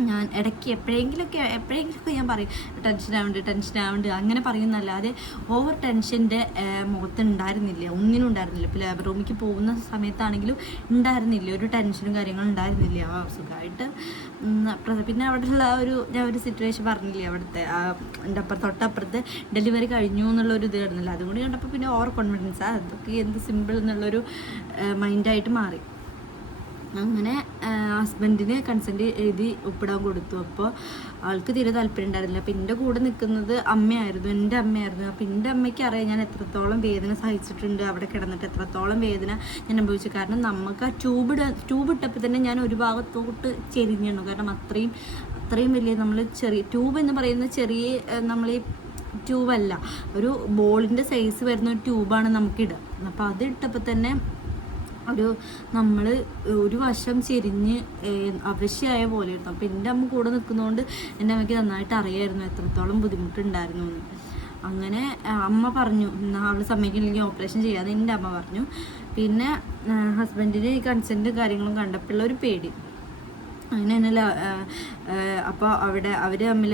ഞാൻ ഇടയ്ക്ക് എപ്പോഴെങ്കിലുമൊക്കെ ഞാൻ പറയും ടെൻഷനാവുണ്ട് അങ്ങനെ പറയുന്നല്ലാതെ ഓവർ ടെൻഷൻ്റെ മുഖത്തുണ്ടായിരുന്നില്ല, ഒന്നിനും ഉണ്ടായിരുന്നില്ല. ഇപ്പോൾ ലേബർ റൂമിലേക്ക് പോകുന്ന സമയത്താണെങ്കിലും ഉണ്ടായിരുന്നില്ല, ഒരു ടെൻഷനും കാര്യങ്ങളും ഉണ്ടായിരുന്നില്ല. സുഖമായിട്ട്. പിന്നെ അവിടെയുള്ള ഞാൻ ഒരു സിറ്റുവേഷൻ പറഞ്ഞില്ലേ, അവിടുത്തെ എൻ്റെ തൊട്ടപ്പുറത്ത് ഡെലിവറി കഴിഞ്ഞു എന്നുള്ളൊരു ഇത് കിടന്നില്ല. അതുകൊണ്ട് കണ്ടപ്പോൾ പിന്നെ ഓവർ കോൺഫിഡൻസ്, അതൊക്കെ എന്ത് സിമ്പിൾ എന്നുള്ളൊരു മൈൻഡായിട്ട് മാറി. അങ്ങനെ ഹസ്ബൻഡിന് കൺസെൻറ്റ് എഴുതി ഒപ്പിടാൻ കൊടുത്തു. അപ്പോൾ ആൾക്ക് തീരെ താല്പര്യം ഉണ്ടായിരുന്നില്ല. അപ്പോൾ എൻ്റെ കൂടെ നിൽക്കുന്നത് അമ്മയായിരുന്നു, എൻ്റെ അമ്മയായിരുന്നു. അപ്പോൾ എൻ്റെ അമ്മയ്ക്ക് അറിയാം ഞാൻ എത്രത്തോളം വേദന സഹിച്ചിട്ടുണ്ട്, അവിടെ കിടന്നിട്ട് എത്രത്തോളം വേദന ഞാൻ അനുഭവിച്ചു. കാരണം നമുക്ക് ആ ട്യൂബ് ഇട്ടപ്പോൾ തന്നെ ഞാൻ ഒരു ഭാഗത്തോട്ട് ചെരിഞ്ഞു. കാരണം അത്രയും വലിയ നമ്മൾ ചെറിയ ട്യൂബ് എന്ന് പറയുന്ന ചെറിയ നമ്മൾ ഈ ട്യൂബല്ല, ഒരു ബോളിൻ്റെ സൈസ് വരുന്ന ഒരു ട്യൂബാണ് നമുക്കിടുക. അപ്പോൾ അത് ഇട്ടപ്പോൾ തന്നെ നമ്മൾ ഒരു വശം ചെരിഞ്ഞ് അവശ്യമായ പോലെ ആയിരുന്നു. അപ്പോൾ എൻ്റെ അമ്മ കൂടെ നിൽക്കുന്നതുകൊണ്ട് എൻ്റെ അമ്മയ്ക്ക് നന്നായിട്ട് അറിയായിരുന്നു എത്രത്തോളം ബുദ്ധിമുട്ടുണ്ടായിരുന്നു എന്ന്. അങ്ങനെ അമ്മ പറഞ്ഞു അവൾ സമ്മതിക്കില്ലെങ്കിൽ ഓപ്പറേഷൻ ചെയ്യാമെന്ന് എൻ്റെ അമ്മ പറഞ്ഞു. പിന്നെ ഹസ്ബൻഡിന് ഈ കൺസെൻറ്റ് കാര്യങ്ങളും കണ്ടപ്പോഴുള്ള ഒരു പേടി അങ്ങനെ തന്നെയല്ല. അപ്പോൾ അവർ തമ്മിൽ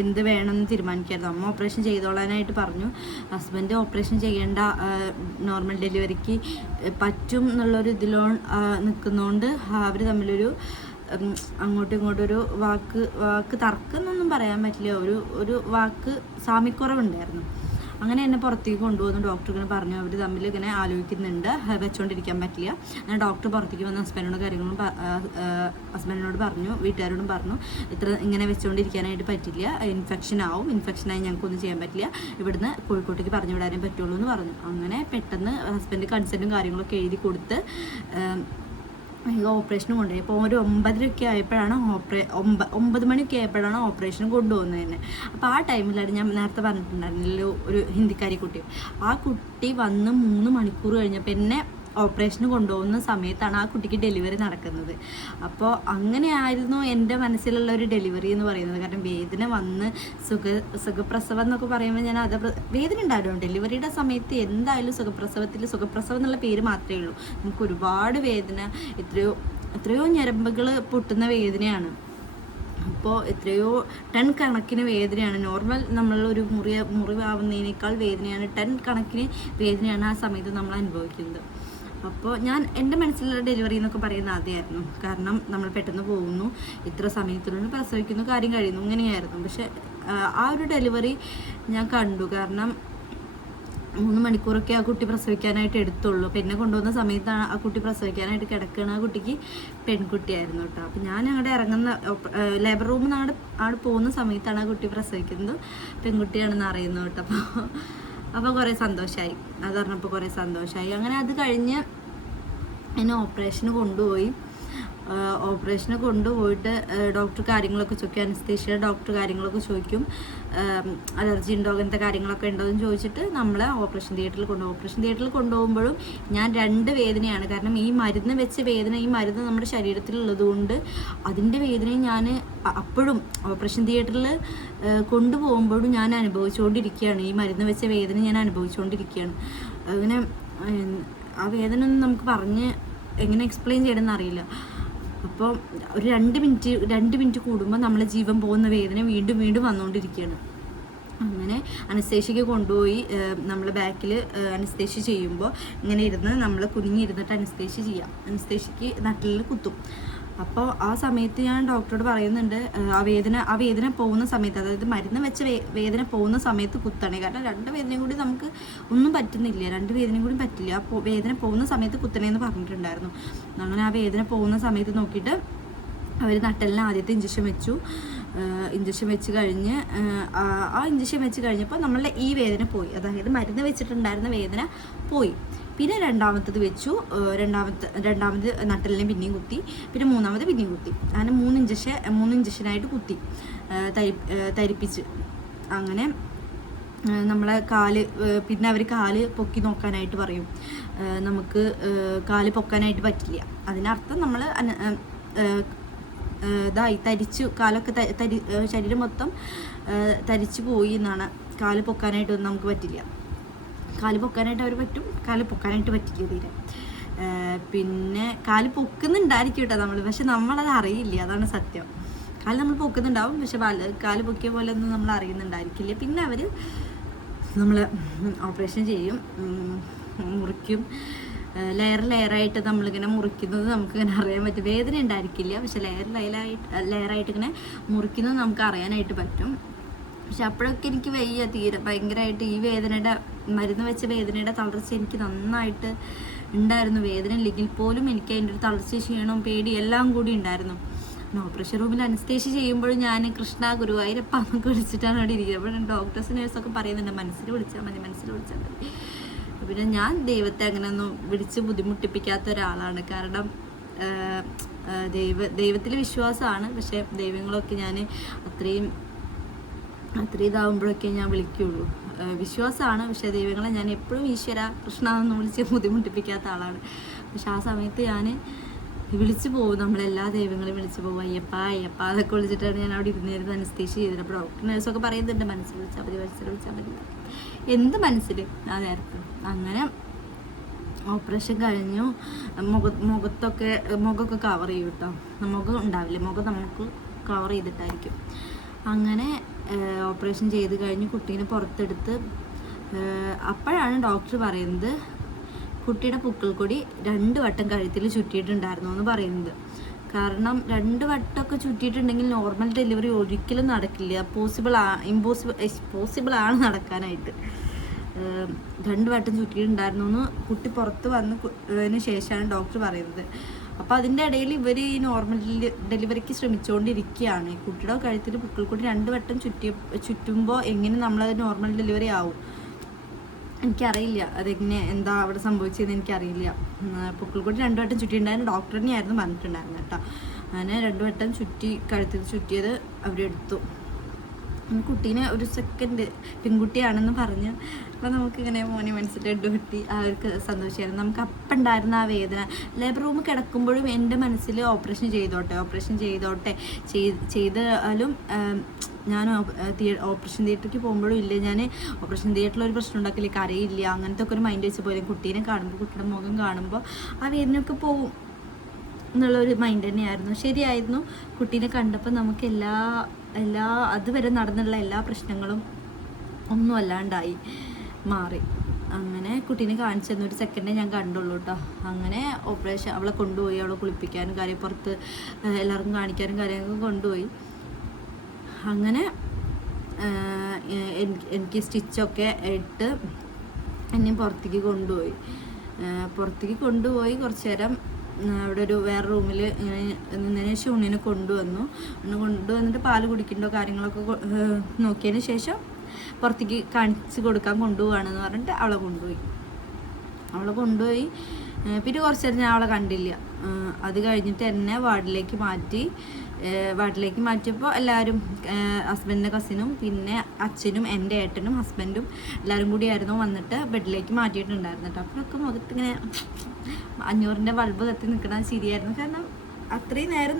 എന്ത് വേണമെന്ന് തീരുമാനിക്കായിരുന്നു. അമ്മ ഓപ്പറേഷൻ ചെയ്തോളാനായിട്ട് പറഞ്ഞു. ഹസ്ബൻഡ് ഓപ്പറേഷൻ ചെയ്യേണ്ട, നോർമൽ ഡെലിവറിക്ക് പറ്റും എന്നുള്ളൊരു ഇതിലോ നിൽക്കുന്നതുകൊണ്ട് അവർ തമ്മിലൊരു അങ്ങോട്ടും ഇങ്ങോട്ടും ഒരു വാക്ക് തർക്കമെന്നൊന്നും പറയാൻ പറ്റില്ല, ഒരു വാക്ക് സാമ്യക്കുറവുണ്ടായിരുന്നു. അങ്ങനെ എന്നെ പുറത്തേക്ക് കൊണ്ടുപോകുന്നു. ഡോക്ടർ ഇങ്ങനെ പറഞ്ഞു അവർ തമ്മിൽ ഇങ്ങനെ ആലോചിക്കുന്നുണ്ട്, വെച്ചുകൊണ്ടിരിക്കാൻ പറ്റില്ല. അങ്ങനെ ഡോക്ടർ പുറത്തേക്ക് വന്ന ഹസ്ബൻഡിനോട് പറഞ്ഞു, വീട്ടുകാരോടും പറഞ്ഞു ഇങ്ങനെ വെച്ചുകൊണ്ടിരിക്കാനായിട്ട് പറ്റില്ല, ഇൻഫെക്ഷനായി ഞങ്ങൾക്കൊന്നും ചെയ്യാൻ പറ്റില്ല, ഇവിടുന്ന് കോഴിക്കോട്ടേക്ക് പറഞ്ഞു വിടാനേ പറ്റുള്ളൂ എന്ന് പറഞ്ഞു. അങ്ങനെ പെട്ടെന്ന് ഹസ്ബൻഡ് കൺസെൻറ്റും കാര്യങ്ങളൊക്കെ എഴുതി കൊടുത്ത് ഓപ്പറേഷന് കൊണ്ടുപോയി. അപ്പോൾ ഒരു 9:30 ആയപ്പോഴാണ് 9 മണിയൊക്കെ ആയപ്പോഴാണ് ഓപ്പറേഷൻ കൊണ്ടുപോകുന്നത് തന്നെ. അപ്പോൾ ആ ടൈമിലാണ് ഞാൻ നേരത്തെ പറഞ്ഞിട്ടുണ്ടായിരുന്നല്ലോ ഒരു ഹിന്ദിക്കാരി കുട്ടി, ആ കുട്ടി വന്ന് 3 മണിക്കൂർ കഴിഞ്ഞപ്പോൾ എന്നെ ഓപ്പറേഷന് കൊണ്ടുപോകുന്ന സമയത്താണ് ആ കുട്ടിക്ക് ഡെലിവറി നടക്കുന്നത്. അപ്പോൾ അങ്ങനെയായിരുന്നു എൻ്റെ മനസ്സിലുള്ള ഒരു ഡെലിവറി എന്ന് പറയുന്നത്. കാരണം വേദന വന്ന് സുഖപ്രസവം എന്നൊക്കെ പറയുമ്പോൾ ഞാൻ വേദന ഉണ്ടായിരുന്നു ഡെലിവറിയുടെ സമയത്ത്. എന്തായാലും സുഖപ്രസവം എന്നുള്ള പേര് മാത്രമേ ഉള്ളൂ, നമുക്ക് ഒരുപാട് വേദന, എത്രയോ ഞരമ്പുകൾ പൊട്ടുന്ന വേദനയാണ്. അപ്പോൾ എത്രയോ ടൺ കണക്കിന് വേദനയാണ്. നോർമൽ നമ്മളൊരു മുറിവാവുന്നതിനേക്കാൾ വേദനയാണ്, ടൺ കണക്കിന് വേദനയാണ് ആ സമയത്ത് നമ്മൾ അനുഭവിക്കുന്നത്. അപ്പോൾ എൻ്റെ മനസ്സിലുള്ള ഡെലിവറി എന്നൊക്കെ പറയുന്നത് ആദ്യമായിരുന്നു. കാരണം നമ്മൾ പെട്ടെന്ന് പോകുന്നു, ഇത്ര സമയത്തിനുള്ളിൽ പ്രസവിക്കുന്നു, കാര്യം കഴിയുന്നു, ഇങ്ങനെയായിരുന്നു. പക്ഷെ ആ ഒരു ഡെലിവറി ഞാൻ കണ്ടു. കാരണം 3 മണിക്കൂറൊക്കെ ആ കുട്ടി പ്രസവിക്കാനായിട്ട് എടുത്തുള്ളൂ. അപ്പോൾ എന്നെ കൊണ്ടുവന്ന സമയത്താണ് ആ കുട്ടി പ്രസവിക്കാനായിട്ട് കിടക്കുകയാണ്. ആ കുട്ടിക്ക് പെൺകുട്ടിയായിരുന്നു കേട്ടോ. അപ്പോൾ ഞാൻ അങ്ങോട്ട് ഇറങ്ങുന്ന ലേബർ റൂമിൽ നിന്ന് അവിടെ പോകുന്ന സമയത്താണ് ആ കുട്ടി പ്രസവിക്കുന്നത് പെൺകുട്ടിയാണെന്ന് അറിയുന്നത് കേട്ടോ. അപ്പോൾ കുറേ സന്തോഷമായി, അത് പറഞ്ഞപ്പോൾ കുറേ സന്തോഷമായി. അങ്ങനെ അത് കഴിഞ്ഞ് എന്നെ ഓപ്പറേഷന് കൊണ്ടുപോയിട്ട് ഡോക്ടർ കാര്യങ്ങളൊക്കെ ചോദിക്കും, അനസ്തേഷ്യ ഡോക്ടർ കാര്യങ്ങളൊക്കെ ചോദിക്കും, അലർജി ഉണ്ടോ അങ്ങനത്തെ കാര്യങ്ങളൊക്കെ ഉണ്ടോ എന്ന് ചോദിച്ചിട്ട് നമ്മളെ ഓപ്പറേഷൻ തിയേറ്ററിൽ കൊണ്ടുപോകുമ്പോഴും ഞാൻ 2 വേദനയാണ്. കാരണം ഈ മരുന്ന് വെച്ച വേദന, ഈ മരുന്ന് നമ്മുടെ ശരീരത്തിലുള്ളത് കൊണ്ട് അതിൻ്റെ വേദനയും ഞാൻ അപ്പോഴും ഓപ്പറേഷൻ തിയേറ്ററിൽ കൊണ്ടുപോകുമ്പോഴും ഞാൻ അനുഭവിച്ചുകൊണ്ടിരിക്കുകയാണ്. ഈ മരുന്ന് വെച്ച വേദന ഞാൻ അനുഭവിച്ചുകൊണ്ടിരിക്കുകയാണ്. അങ്ങനെ ആ വേദന ഒന്നും നമുക്ക് പറഞ്ഞ് എങ്ങനെ എക്സ്പ്ലെയിൻ ചെയ്യണമെന്ന് അറിയില്ല. അപ്പോൾ ഒരു 2 മിനിറ്റ് കൂടുമ്പോൾ നമ്മളെ ജീവൻ പോകുന്ന വേദന വീണ്ടും വന്നുകൊണ്ടിരിക്കുകയാണ്. അങ്ങനെ അനസ്തേഷ്യക്ക് കൊണ്ടുപോയി നമ്മൾ ബാക്കിൽ അനസ്തേഷ്യ ചെയ്യുമ്പോൾ ഇങ്ങനെ ഇരുന്ന് നമ്മൾ കുനിഞ്ഞിരുന്നിട്ട് അനസ്തേഷ്യക്ക് നട്ടിലിൽ കുത്തും. അപ്പോൾ ആ സമയത്ത് ഞാൻ ഡോക്ടറോട് പറയുന്നുണ്ട് ആ വേദന പോകുന്ന സമയത്ത്, അതായത് മരുന്ന് വെച്ച വേദന പോകുന്ന സമയത്ത് കുത്തണേ. കാരണം 2 വേദനയും കൂടി നമുക്ക് ഒന്നും പറ്റുന്നില്ല, 2 വേദനയും കൂടി പറ്റില്ല. അപ്പോൾ വേദന പോകുന്ന സമയത്ത് കുത്തണേന്ന് പറഞ്ഞിട്ടുണ്ടായിരുന്നു. അങ്ങനെ ആ വേദന പോകുന്ന സമയത്ത് നോക്കിയിട്ട് അവർ നട്ടലിന് ആദ്യത്തെ ഇഞ്ചക്ഷൻ വെച്ച് കഴിഞ്ഞ് ആ ഇഞ്ചക്ഷൻ വെച്ച് കഴിഞ്ഞപ്പോൾ നമ്മളുടെ ഈ വേദന പോയി, അതായത് മരുന്ന് വെച്ചിട്ടുണ്ടായിരുന്ന വേദന പോയി. പിന്നെ രണ്ടാമത്തത് വെച്ചു, രണ്ടാമത് നട്ടലിനെ പിന്നെയും കുത്തി, പിന്നെ മൂന്നാമത് പിന്നെയും കുത്തി. അങ്ങനെ 3 ഇഞ്ചക്ഷനായിട്ട് കുത്തി തരിപ്പിച്ച്. അങ്ങനെ നമ്മളെ പിന്നെ അവർ കാല് പൊക്കി നോക്കാനായിട്ട് പറയും. നമുക്ക് കാല് പൊക്കാനായിട്ട് പറ്റില്ല. അതിനർത്ഥം നമ്മൾ തരിച്ചു, കാലൊക്കെ ശരീരം മൊത്തം തരിച്ചു പോയി എന്നാണ്. കാല് പൊക്കാനായിട്ടൊന്നും നമുക്ക് പറ്റില്ല. കാല് പൊക്കാനായിട്ട് അവർ പറ്റും, കാല് പൊക്കാനായിട്ട് പറ്റില്ല തീരെ. പിന്നെ കാല് പൊക്കുന്നുണ്ടായിരിക്കും കേട്ടോ നമ്മൾ, പക്ഷെ നമ്മളത് അറിയില്ല, അതാണ് സത്യം. കാല് നമ്മൾ പൊക്കുന്നുണ്ടാവും, പക്ഷെ കാല് പൊക്കിയ പോലെ ഒന്നും നമ്മൾ അറിയുന്നുണ്ടായിരിക്കില്ല. പിന്നെ അവർ നമ്മൾ ഓപ്പറേഷൻ ചെയ്യും, മുറിക്കും. ലെയറായിട്ട് നമ്മളിങ്ങനെ മുറിക്കുന്നത് നമുക്കിങ്ങനെ അറിയാൻ പറ്റും. വേദന ഉണ്ടായിരിക്കില്ല, പക്ഷെ ലെയറായിട്ട് ഇങ്ങനെ മുറിക്കുന്നത് നമുക്ക് അറിയാനായിട്ട് പറ്റും. പക്ഷെ അപ്പോഴൊക്കെ എനിക്ക് തീരെ ഭയങ്കരമായിട്ട് ഈ മരുന്ന് വെച്ച വേദനയുടെ തളർച്ച എനിക്ക് നന്നായിട്ട് ഉണ്ടായിരുന്നു. വേദന ഇല്ലെങ്കിൽ പോലും എനിക്ക് അതിൻ്റെ ഒരു തളർച്ച, ക്ഷീണവും പേടി എല്ലാം കൂടി ഉണ്ടായിരുന്നു. ഓപ്പറേഷൻ റൂമിൽ അനസ്തേഷ്യ ചെയ്യുമ്പോഴും ഞാൻ കൃഷ്ണ ഗുരുവായൂരപ്പ എന്നൊക്കെ വിളിച്ചിട്ടാണ് അവിടെ ഇരിക്കുന്നത്. അപ്പോൾ ഡോക്ടേഴ്സ് നേഴ്സൊക്കെ പറയുന്നുണ്ട് മനസ്സിൽ വിളിച്ചാൽ മതി, മനസ്സിൽ വിളിച്ചാൽ മതി. പിന്നെ ഞാൻ ദൈവത്തെ അങ്ങനെ ഒന്നും വിളിച്ച് ബുദ്ധിമുട്ടിപ്പിക്കാത്ത ഒരാളാണ്. കാരണം ദൈവത്തിൽ വിശ്വാസമാണ്. പക്ഷേ ദൈവങ്ങളൊക്കെ ഞാൻ അത്രയും ഇതാവുമ്പോഴൊക്കെ ഞാൻ വിളിക്കുകയുള്ളൂ. വിശ്വാസമാണ്, പക്ഷേ ദൈവങ്ങളെ ഞാൻ എപ്പോഴും ഈശ്വര കൃഷ്ണ എന്ന് വിളിച്ച് ബുദ്ധിമുട്ടിപ്പിക്കാത്ത ആളാണ്. പക്ഷെ ആ സമയത്ത് ഞാൻ വിളിച്ചു പോകും, നമ്മളെല്ലാ ദൈവങ്ങളെയും വിളിച്ചു പോകും. അയ്യപ്പ അയ്യപ്പ അതൊക്കെ വിളിച്ചിട്ടാണ് ഞാൻ അവിടെ ഇരുന്നിരുന്ന് അനസ്തേഷ്യ ചെയ്തത്. അപ്പോൾ ഡോക്ടർ നേഴ്സൊക്കെ പറയുന്നുണ്ട് മനസ്സിൽ വിളിച്ചാൽ മതി, മനസ്സിൽ വിളിച്ചാൽ മതി. എന്ത് മനസ്സിൽ ആ നേരത്ത്. അങ്ങനെ ഓപ്പറേഷൻ കഴിഞ്ഞു. മുഖമൊക്കെ കവർ ചെയ്യും കേട്ടോ. മുഖം ഉണ്ടാവില്ല, മുഖം നമുക്ക് കവർ ചെയ്തിട്ടായിരിക്കും. അങ്ങനെ ഓപ്പറേഷൻ ചെയ്ത് കഴിഞ്ഞ് കുട്ടീനെ പുറത്തെടുത്ത് അപ്പോഴാണ് ഡോക്ടർ പറയുന്നത് കുട്ടിയുടെ പുക്കിൾക്കൊടി 2 വട്ടം കഴുത്തിൽ ചുറ്റിയിട്ടുണ്ടായിരുന്നു എന്ന് പറയുന്നത്. കാരണം 2 വട്ടമൊക്കെ ചുറ്റിയിട്ടുണ്ടെങ്കിൽ നോർമൽ ഡെലിവറി ഒരിക്കലും നടക്കില്ല. പോസിബിൾ ആണ് നടക്കാനായിട്ട്. 2 വട്ടം ചുറ്റിയിട്ടുണ്ടായിരുന്നു എന്ന് കുട്ടി പുറത്ത് വന്നതിന് ശേഷമാണ് ഡോക്ടർ പറയുന്നത്. അപ്പോൾ അതിൻ്റെ ഇടയിൽ ഇവർ ഈ നോർമൽ ഡെലിവറിക്ക് ശ്രമിച്ചുകൊണ്ടിരിക്കുകയാണ്. കുട്ടിയുടെ കഴുത്തിൽ പുക്കിൾക്കൊടി 2 വട്ടം ചുറ്റുമ്പോൾ എങ്ങനെ നമ്മളത് നോർമൽ ഡെലിവറി ആവും എനിക്കറിയില്ല. അതെങ്ങനെ എന്താ അവിടെ സംഭവിച്ചതെന്ന് എനിക്കറിയില്ല. പുക്കിൾക്കൊടി 2 വട്ടം ചുറ്റിയിട്ടുണ്ടായിരുന്നു. ഡോക്ടർ തന്നെയായിരുന്നു പറഞ്ഞിട്ടുണ്ടായിരുന്നു കേട്ടോ. അങ്ങനെ 2 വട്ടം കഴുത്തിൽ ചുറ്റിയത് അവരെടുത്തു. കുട്ടീനെ ഒരു സെക്കൻഡ് പെൺകുട്ടിയാണെന്ന് പറഞ്ഞ് അപ്പോൾ നമുക്കിങ്ങനെ മോനെ മനസ്സിലിട്ട് കുട്ടി ആ ഒരു സന്തോഷമായിരുന്നു. നമുക്ക് അപ്പം ഉണ്ടായിരുന്ന ആ വേദന. ലേബർ റൂം കിടക്കുമ്പോഴും എൻ്റെ മനസ്സിൽ ഓപ്പറേഷൻ ചെയ്തോട്ടെ ചെയ്താലും ഞാൻ ഓപ്പറേഷൻ തിയേറ്ററിലേക്ക് പോകുമ്പോഴും ഇല്ല, ഞാൻ ഓപ്പറേഷൻ തിയേറ്ററിൽ ഒരു പ്രശ്നം ഉണ്ടാക്കില്ല, കരയില്ല, അങ്ങനത്തെ ഒക്കെ ഒരു മൈൻഡ് വെച്ച് പോലെ കുട്ടീനെ കാണുമ്പോൾ, കുട്ടിയുടെ മുഖം കാണുമ്പോൾ ആ വേദനയൊക്കെ പോവും എന്നുള്ളൊരു മൈൻഡ് തന്നെയായിരുന്നു. ശരിയായിരുന്നു. കുട്ടീനെ കണ്ടപ്പോൾ നമുക്ക് എല്ലാ അതുവരെ നടന്നുള്ള എല്ലാ പ്രശ്നങ്ങളും ഒന്നും അല്ലാണ്ടായി മാറി. അങ്ങനെ കുട്ടീനെ കാണിച്ചു തന്നു. ഒരു സെക്കൻഡേ ഞാൻ കണ്ടുള്ളൂ കേട്ടോ. അങ്ങനെ ഓപ്പറേഷൻ അവളെ കൊണ്ടുപോയി, അവളെ കുളിപ്പിക്കാനും കാര്യം പുറത്ത് എല്ലാവർക്കും കാണിക്കാനും കാര്യങ്ങളൊക്കെ കൊണ്ടുപോയി. അങ്ങനെ എനിക്ക് സ്റ്റിച്ചൊക്കെ ഇട്ട് എന്നെ പുറത്തേക്ക് കൊണ്ടുപോയി കുറച്ച് നേരം അവിടെ ഒരു വേറെ റൂമിൽ നിന്നതിന് ശേഷം ഉണ്ണിനെ കൊണ്ടുവന്നിട്ട് പാല് കുടിക്കേണ്ടോ കാര്യങ്ങളൊക്കെ നോക്കിയതിന് ശേഷം പുറത്തേക്ക് കാണിച്ച് കൊടുക്കാൻ കൊണ്ടുപോവാണെന്ന് പറഞ്ഞിട്ട് അവളെ കൊണ്ടുപോയി. പിന്നെ കുറച്ച് നേരം ഞാൻ അവളെ കണ്ടില്ല. അത് കഴിഞ്ഞിട്ട് എന്നെ വാർഡിലേക്ക് മാറ്റിയപ്പോൾ എല്ലാവരും ഹസ്ബൻഡിൻ്റെ കസിനും പിന്നെ അച്ഛനും എൻ്റെ ഏട്ടനും ഹസ്ബൻഡും എല്ലാവരും കൂടിയായിരുന്നു വന്നിട്ട് ബെഡിലേക്ക് മാറ്റിയിട്ടുണ്ടായിരുന്നു കേട്ടോ. അപ്പോഴൊക്കെ മുഖത്തിങ്ങനെ 500-ൻ്റെ ബൾബ് കത്തി നിൽക്കണത് ശരിയായിരുന്നു. കാരണം അത്രയും നേരം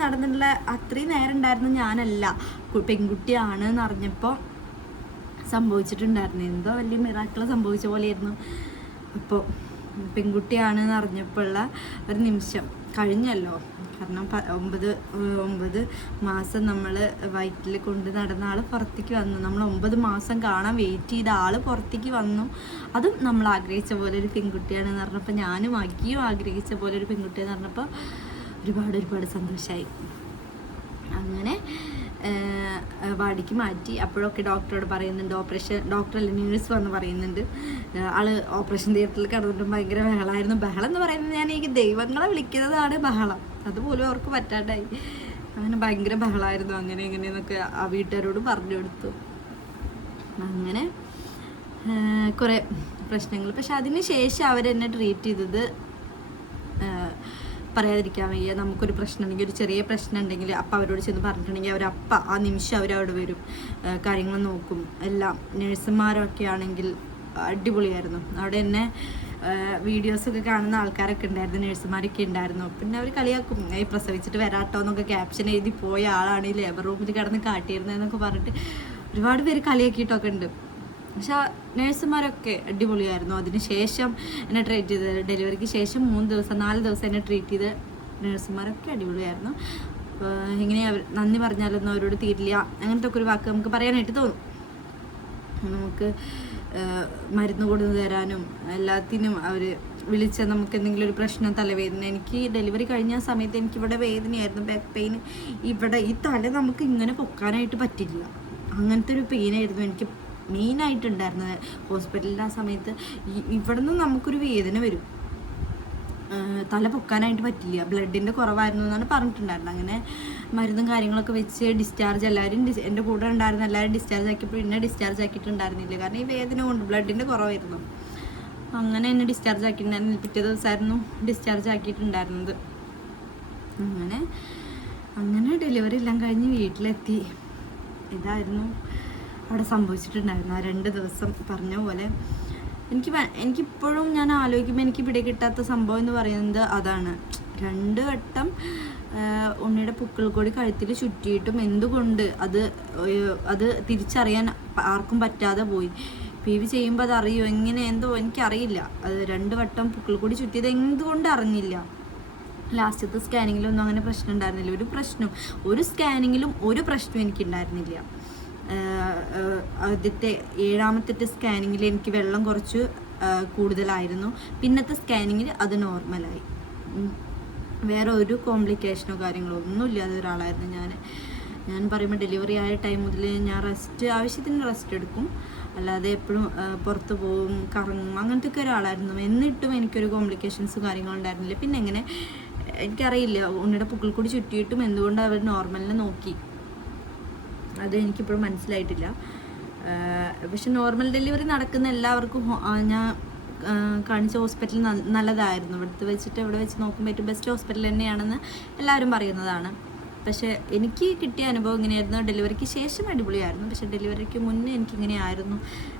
ഉണ്ടായിരുന്നു ഞാനല്ല, പെൺകുട്ടിയാണ് എന്ന് അറിഞ്ഞപ്പോൾ സംഭവിച്ചിട്ടുണ്ടായിരുന്നു. എന്തോ വലിയ മിറാക്കിൾ സംഭവിച്ച പോലെയായിരുന്നു. അപ്പോൾ പെൺകുട്ടിയാണെന്ന് അറിഞ്ഞപ്പോഴുള്ള ഒരു നിമിഷം കഴിഞ്ഞല്ലോ. കാരണം 9 മാസം നമ്മൾ വയറ്റിൽ കൊണ്ട് നടന്ന ആൾ പുറത്തേക്ക് വന്നു. നമ്മൾ 9 മാസം കാണാൻ വെയിറ്റ് ചെയ്ത ആൾ പുറത്തേക്ക് വന്നു. അതും നമ്മൾ ആഗ്രഹിച്ച പോലെ ഒരു പെൺകുട്ടിയാണെന്ന് പറഞ്ഞപ്പോൾ, ഞാനും അക്കിയും ആഗ്രഹിച്ച പോലെ ഒരു പെൺകുട്ടിയെന്ന് പറഞ്ഞപ്പോൾ ഒരുപാട് സന്തോഷമായി. അങ്ങനെ വാടിക്ക് മാറ്റി. അപ്പോഴൊക്കെ ഡോക്ടറോട് പറയുന്നുണ്ട്, ഡോക്ടറല്ല നേഴ്സ് വന്ന് പറയുന്നുണ്ട്, ആള് ഓപ്പറേഷൻ തിയേറ്ററിൽ കിടന്നിട്ടും ഭയങ്കര ബഹളമായിരുന്നു. ബഹളം എന്ന് പറയുന്നത് ഞാൻ ഈ ദൈവങ്ങളെ വിളിക്കുന്നതാണ് ബഹളം, അതുപോലും അവർക്ക് പറ്റാണ്ടായി. അങ്ങനെ ഭയങ്കര ബഹളമായിരുന്നു. അങ്ങനെ എങ്ങനെയെന്നൊക്കെ ആ വീട്ടുകാരോട് പറഞ്ഞു കൊടുത്തു. അങ്ങനെ കുറേ പ്രശ്നങ്ങൾ. പക്ഷെ അതിന് ശേഷം അവരെന്നെ ട്രീറ്റ് ചെയ്തത് പറയാതിരിക്കാൻ വയ്യ. നമുക്കൊരു പ്രശ്നം ഉണ്ടെങ്കിൽ, ഒരു ചെറിയ പ്രശ്നം ഉണ്ടെങ്കിൽ അപ്പം അവരോട് ചെന്ന് പറഞ്ഞിട്ടുണ്ടെങ്കിൽ അവരപ്പം ആ നിമിഷം അവരവിടെ വരും, കാര്യങ്ങൾ നോക്കും എല്ലാം. നേഴ്സുമാരൊക്കെ ആണെങ്കിൽ അടിപൊളിയായിരുന്നു. അവിടെ എന്നെ വീഡിയോസൊക്കെ കാണുന്ന ആൾക്കാരൊക്കെ ഉണ്ടായിരുന്നു, നേഴ്സുമാരൊക്കെ ഉണ്ടായിരുന്നു. പിന്നെ അവർ കളിയാക്കും, പ്രസവിച്ചിട്ട് വരാട്ടോ എന്നൊക്കെ ക്യാപ്ഷൻ എഴുതി പോയ ആളാണ് ഈ ലേബർ റൂമിൽ കിടന്ന് കാട്ടിയിരുന്നതെന്നൊക്കെ പറഞ്ഞിട്ട് ഒരുപാട് പേര് കളിയാക്കിയിട്ടൊക്കെ ഉണ്ട്. പക്ഷെ നേഴ്സുമാരൊക്കെ അടിപൊളിയായിരുന്നു. അതിന് ശേഷം എന്നെ ട്രീറ്റ് ചെയ്ത് ഡെലിവറിക്ക് ശേഷം 4 ദിവസം എന്നെ ട്രീറ്റ് ചെയ്ത് നേഴ്സുമാരൊക്കെ അടിപൊളിയായിരുന്നു. ഇങ്ങനെ നന്ദി പറഞ്ഞാലൊന്നും അവരോട് തീരില്ല, അങ്ങനത്തെ ഒക്കെ ഒരു വാക്ക് നമുക്ക് പറയാനായിട്ട് തോന്നും. നമുക്ക് മരുന്ന് കൊണ്ടു തരാനും എല്ലാത്തിനും അവർ വിളിച്ച നമുക്ക് എന്തെങ്കിലും ഒരു പ്രശ്നം, തലവേദന. എനിക്ക് ഡെലിവറി കഴിഞ്ഞ സമയത്ത് എനിക്കിവിടെ വേദനയായിരുന്നു, ബാക്ക് പെയിൻ. ഇവിടെ ഈ തല നമുക്ക് ഇങ്ങനെ പൊക്കാനായിട്ട് പറ്റില്ല, അങ്ങനത്തെ ഒരു പെയിനായിരുന്നു എനിക്ക് മെയിനായിട്ടുണ്ടായിരുന്നത് ഹോസ്പിറ്റലിൻ്റെ ആ സമയത്ത്. ഇവിടെ നിന്ന് നമുക്കൊരു വേദന വരും, തല പൊക്കാനായിട്ട് പറ്റില്ല, ബ്ലഡിൻ്റെ കുറവായിരുന്നു എന്നാണ് പറഞ്ഞിട്ടുണ്ടായിരുന്നത്. അങ്ങനെ മരുന്നും കാര്യങ്ങളൊക്കെ വെച്ച് ഡിസ്ചാർജ് എല്ലാവരും എൻ്റെ കൂടെ ഉണ്ടായിരുന്ന എല്ലാവരും ഡിസ്ചാർജ് ആക്കിയപ്പോൾ എന്നെ ഡിസ്ചാർജ് ആക്കിയിട്ടുണ്ടായിരുന്നില്ല. കാരണം ഈ വേദന കൊണ്ട് ബ്ലഡിൻ്റെ കുറവായിരുന്നു. അങ്ങനെ എന്നെ ഡിസ്ചാർജ് ആക്കിയിട്ടുണ്ടായിരുന്നു. പിറ്റേ ദിവസമായിരുന്നു ഡിസ്ചാർജ് ആക്കിയിട്ടുണ്ടായിരുന്നത്. അങ്ങനെ ഡെലിവറി എല്ലാം കഴിഞ്ഞ് വീട്ടിലെത്തി. ഇതായിരുന്നു അവിടെ സംഭവിച്ചിട്ടുണ്ടായിരുന്നു ആ 2 ദിവസം. പറഞ്ഞ പോലെ എനിക്കിപ്പോഴും ഞാൻ ആലോചിക്കുമ്പോൾ എനിക്ക് പിടി കിട്ടാത്ത സംഭവം എന്ന് പറയുന്നത് അതാണ്. 2 വട്ടം ഉണ്ണിയുടെ പുക്കിൾ കൊടി കഴുത്തിൽ ചുറ്റിയിട്ടും എന്തുകൊണ്ട് അത് തിരിച്ചറിയാൻ ആർക്കും പറ്റാതെ പോയി. PV ചെയ്യുമ്പോൾ അതറിയോ എങ്ങനെ എന്തോ എനിക്കറിയില്ല. അത് 2 വട്ടം പുക്കിൾ കൊടി ചുറ്റിയത് എന്തുകൊണ്ട് അറിഞ്ഞില്ല. ലാസ്റ്റത്തെ സ്കാനിങ്ങിലൊന്നും അങ്ങനെ പ്രശ്നം ഉണ്ടായിരുന്നില്ല. ഒരു സ്കാനിങ്ങിലും ഒരു പ്രശ്നവും എനിക്കുണ്ടായിരുന്നില്ല. ആദ്യത്തെ 7ാമത്തെ സ്കാനിങ്ങിൽ എനിക്ക് വെള്ളം കുറച്ച് കൂടുതലായിരുന്നു. പിന്നത്തെ സ്കാനിങ്ങിൽ അത് നോർമലായി. വേറെ ഒരു കോംപ്ലിക്കേഷനോ കാര്യങ്ങളോ ഒന്നും ഇല്ലാതെ ഒരാളായിരുന്നു ഞാൻ പറയുമ്പോൾ ഡെലിവറി ആയ ടൈം മുതൽ ഞാൻ ആവശ്യത്തിന് റെസ്റ്റ് എടുക്കും, അല്ലാതെ എപ്പോഴും പുറത്ത് പോവും, കറങ്ങും, അങ്ങനത്തെ ഒക്കെ ഒരാളായിരുന്നു. എന്നിട്ടും എനിക്കൊരു കോംപ്ലിക്കേഷൻസും കാര്യങ്ങളും ഉണ്ടായിരുന്നില്ല. പിന്നെ എങ്ങനെ എനിക്കറിയില്ല, ഉണ്ണിയുടെ പുക്കിൾ കൂടി ചുറ്റിയിട്ടും എന്തുകൊണ്ട് അവർ നോർമലിനെ നോക്കി, അത് എനിക്കിപ്പോഴും മനസ്സിലായിട്ടില്ല. പക്ഷെ നോർമൽ ഡെലിവറി നടക്കുന്ന എല്ലാവർക്കും ഞാൻ കാണിച്ച ഹോസ്പിറ്റൽ നല്ലതായിരുന്നു. ഇവിടെ വെച്ച് നോക്കുമ്പോൾ ഏറ്റവും ബെസ്റ്റ് ഹോസ്പിറ്റൽ തന്നെയാണെന്ന് എല്ലാവരും പറയുന്നതാണ്. പക്ഷേ എനിക്ക് കിട്ടിയ അനുഭവം ഇങ്ങനെയായിരുന്നു. ഡെലിവറിക്ക് ശേഷം അടിപൊളിയായിരുന്നു, പക്ഷേ ഡെലിവറിക്ക് മുന്നേ എനിക്കിങ്ങനെയായിരുന്നു.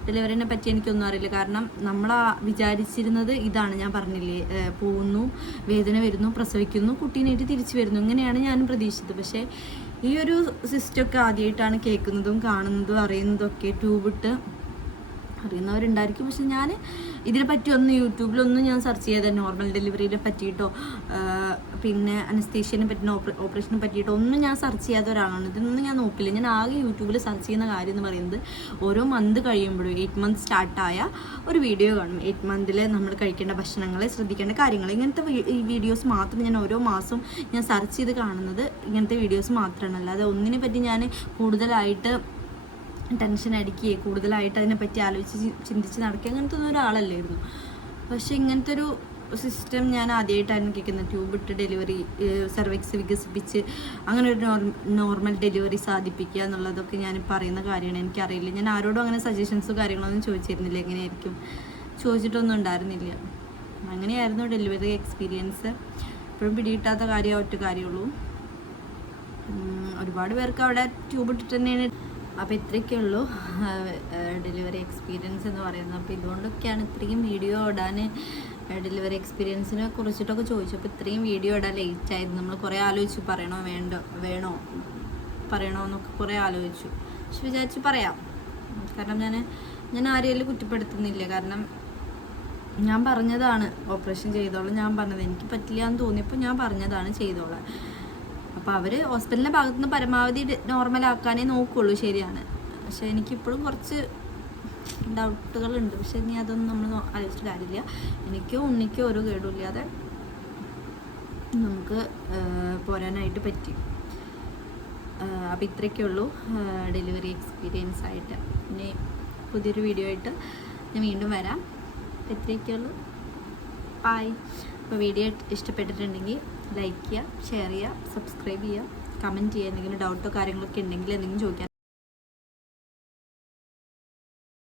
ഡെലിവറിനെ പറ്റി എനിക്കൊന്നും അറിയില്ല. കാരണം നമ്മൾ വിചാരിച്ചിരുന്നത് ഇതാണ്, ഞാൻ പറഞ്ഞില്ലേ, പോകുന്നു, വേദന വരുന്നു, പ്രസവിക്കുന്നു, കുട്ടീനായിട്ട് തിരിച്ചു വരുന്നു, ഇങ്ങനെയാണ് ഞാനും പ്രതീക്ഷിച്ചത്. പക്ഷേ ഈ ഒരു സിസ്റ്റമൊക്കെ ആദ്യമായിട്ടാണ് കേൾക്കുന്നതും കാണുന്നതും അറിയുന്നതൊക്കെ. ട്യൂബിട്ട് അറിയുന്നവരുണ്ടായിരിക്കും. പക്ഷെ ഞാൻ ഇതിനെപ്പറ്റി യൂട്യൂബിലൊന്നും ഞാൻ സെർച്ച് ചെയ്തത് നോർമൽ ഡെലിവറിനെ പറ്റിയിട്ടോ പിന്നെ അനസ്തേഷ്യനെ പറ്റി ഓപ്പറേഷനെ പറ്റിയിട്ടോ ഒന്നും ഞാൻ സെർച്ച് ചെയ്യാത്ത ഒരാളാണ്. ഇതൊന്നും ഞാൻ നോക്കില്ല. ഞാൻ ആകെ യൂട്യൂബിൽ സെർച്ച് ചെയ്യുന്ന കാര്യം എന്ന് പറയുന്നത് ഓരോ മന്ത് കഴിയുമ്പോഴും 8 മന്ത് സ്റ്റാർട്ടായ ഒരു വീഡിയോ കാണും. 8 മന്തിൽ നമ്മൾ കഴിക്കേണ്ട ഭക്ഷണങ്ങൾ, ശ്രദ്ധിക്കേണ്ട കാര്യങ്ങൾ, ഇങ്ങനത്തെ ഈ വീഡിയോസ് മാത്രം ഞാൻ ഓരോ മാസവും ഞാൻ സെർച്ച് ചെയ്ത് കാണുന്നത് ഇങ്ങനത്തെ വീഡിയോസ് മാത്രമാണ്. അല്ലാതെ ഒന്നിനെ പറ്റി ഞാൻ കൂടുതലായിട്ട് ടെൻഷൻ അടിക്കുകയും കൂടുതലായിട്ട് അതിനെപ്പറ്റി ആലോചിച്ച് ചിന്തിച്ച് നടക്കുക അങ്ങനത്തെ ഒന്നും ഒരാളല്ലായിരുന്നു. പക്ഷെ ഇങ്ങനത്തെ ഒരു സിസ്റ്റം ഞാൻ ആദ്യമായിട്ടായിരുന്നു കേൾക്കുന്നത്. ട്യൂബിട്ട് ഡെലിവറി, സെർവിക്സ് വികസിപ്പിച്ച് അങ്ങനെ ഒരു നോർമൽ ഡെലിവറി സാധിപ്പിക്കുക എന്നുള്ളതൊക്കെ ഞാൻ പറയുന്ന കാര്യമാണ്. എനിക്കറിയില്ല. ഞാൻ ആരോടും അങ്ങനെ സജഷൻസോ കാര്യങ്ങളൊന്നും ചോദിച്ചിരുന്നില്ല. എങ്ങനെയായിരിക്കും ചോദിച്ചിട്ടൊന്നും ഉണ്ടായിരുന്നില്ല. അങ്ങനെയായിരുന്നു ഡെലിവറി എക്സ്പീരിയൻസ്. ഇപ്പോഴും പിടികിട്ടാത്ത ഒറ്റ കാര്യമുള്ളൂ. ഒരുപാട് പേർക്ക് അവിടെ ട്യൂബിട്ടിട്ട് തന്നെയാണ്. അപ്പോൾ ഇത്രയൊക്കെ ഉള്ളൂ ഡെലിവറി എക്സ്പീരിയൻസ് എന്ന് പറയുന്നത്. അപ്പോൾ ഇതുകൊണ്ടൊക്കെയാണ് ഇത്രയും വീഡിയോ ഇടാൻ, ഡെലിവറി എക്സ്പീരിയൻസിനെ കുറിച്ചിട്ടൊക്കെ ചോദിച്ചപ്പോൾ ഇത്രയും വീഡിയോ ഇടാൻ ലേറ്റായിരുന്നു. നമ്മൾ കുറേ ആലോചിച്ചു, വേണോ എന്നൊക്കെ കുറേ ആലോചിച്ചു. പക്ഷെ വിചാരിച്ചു പറയാം. കാരണം ഞാൻ ആരെയും കുറ്റപ്പെടുത്തുന്നില്ല. കാരണം ഞാൻ പറഞ്ഞതാണ് ഓപ്പറേഷൻ ചെയ്തോളാം. ഞാൻ പറഞ്ഞത് എനിക്ക് പറ്റില്ല എന്ന് തോന്നിയപ്പോൾ ഞാൻ പറഞ്ഞതാണ് ചെയ്തോളാം. അപ്പോൾ അവർ ഹോസ്പിറ്റലിൻ്റെ ഭാഗത്തു നിന്ന് പരമാവധി നോർമലാക്കാനേ നോക്കുള്ളൂ, ശരിയാണ്. പക്ഷേ എനിക്കിപ്പോഴും കുറച്ച് ഡൗട്ടുകളുണ്ട്. പക്ഷെ ഇനി അതൊന്നും നമ്മൾ ആലോചിച്ചിട്ട് കാര്യമില്ല. എനിക്കോ ഉണ്ണിക്കോ ഒരു കേടുമില്ലാതെ നമുക്ക് പോരാനായിട്ട് പറ്റി. അപ്പോൾ ഇത്രയൊക്കെ ഉള്ളൂ ഡെലിവറി എക്സ്പീരിയൻസ് ആയിട്ട്. ഇനി പുതിയൊരു വീഡിയോ ആയിട്ട് ഞാൻ വീണ്ടും വരാം. അപ്പോൾ ഇത്രയൊക്കെ ഉള്ളൂ. ബൈ. അപ്പോൾ വീഡിയോ ഇഷ്ടപ്പെട്ടിട്ടുണ്ടെങ്കിൽ ലൈക്ക് ചെയ്യുക, ഷെയർ ചെയ്യുക, സബ്സ്ക്രൈബ് ചെയ്യുക, കമൻറ്റ് ചെയ്യുക. എന്തെങ്കിലും ഡൗട്ടോ കാര്യങ്ങളൊക്കെ ഉണ്ടെങ്കിൽ എന്തെങ്കിലും ചോദിക്കാൻ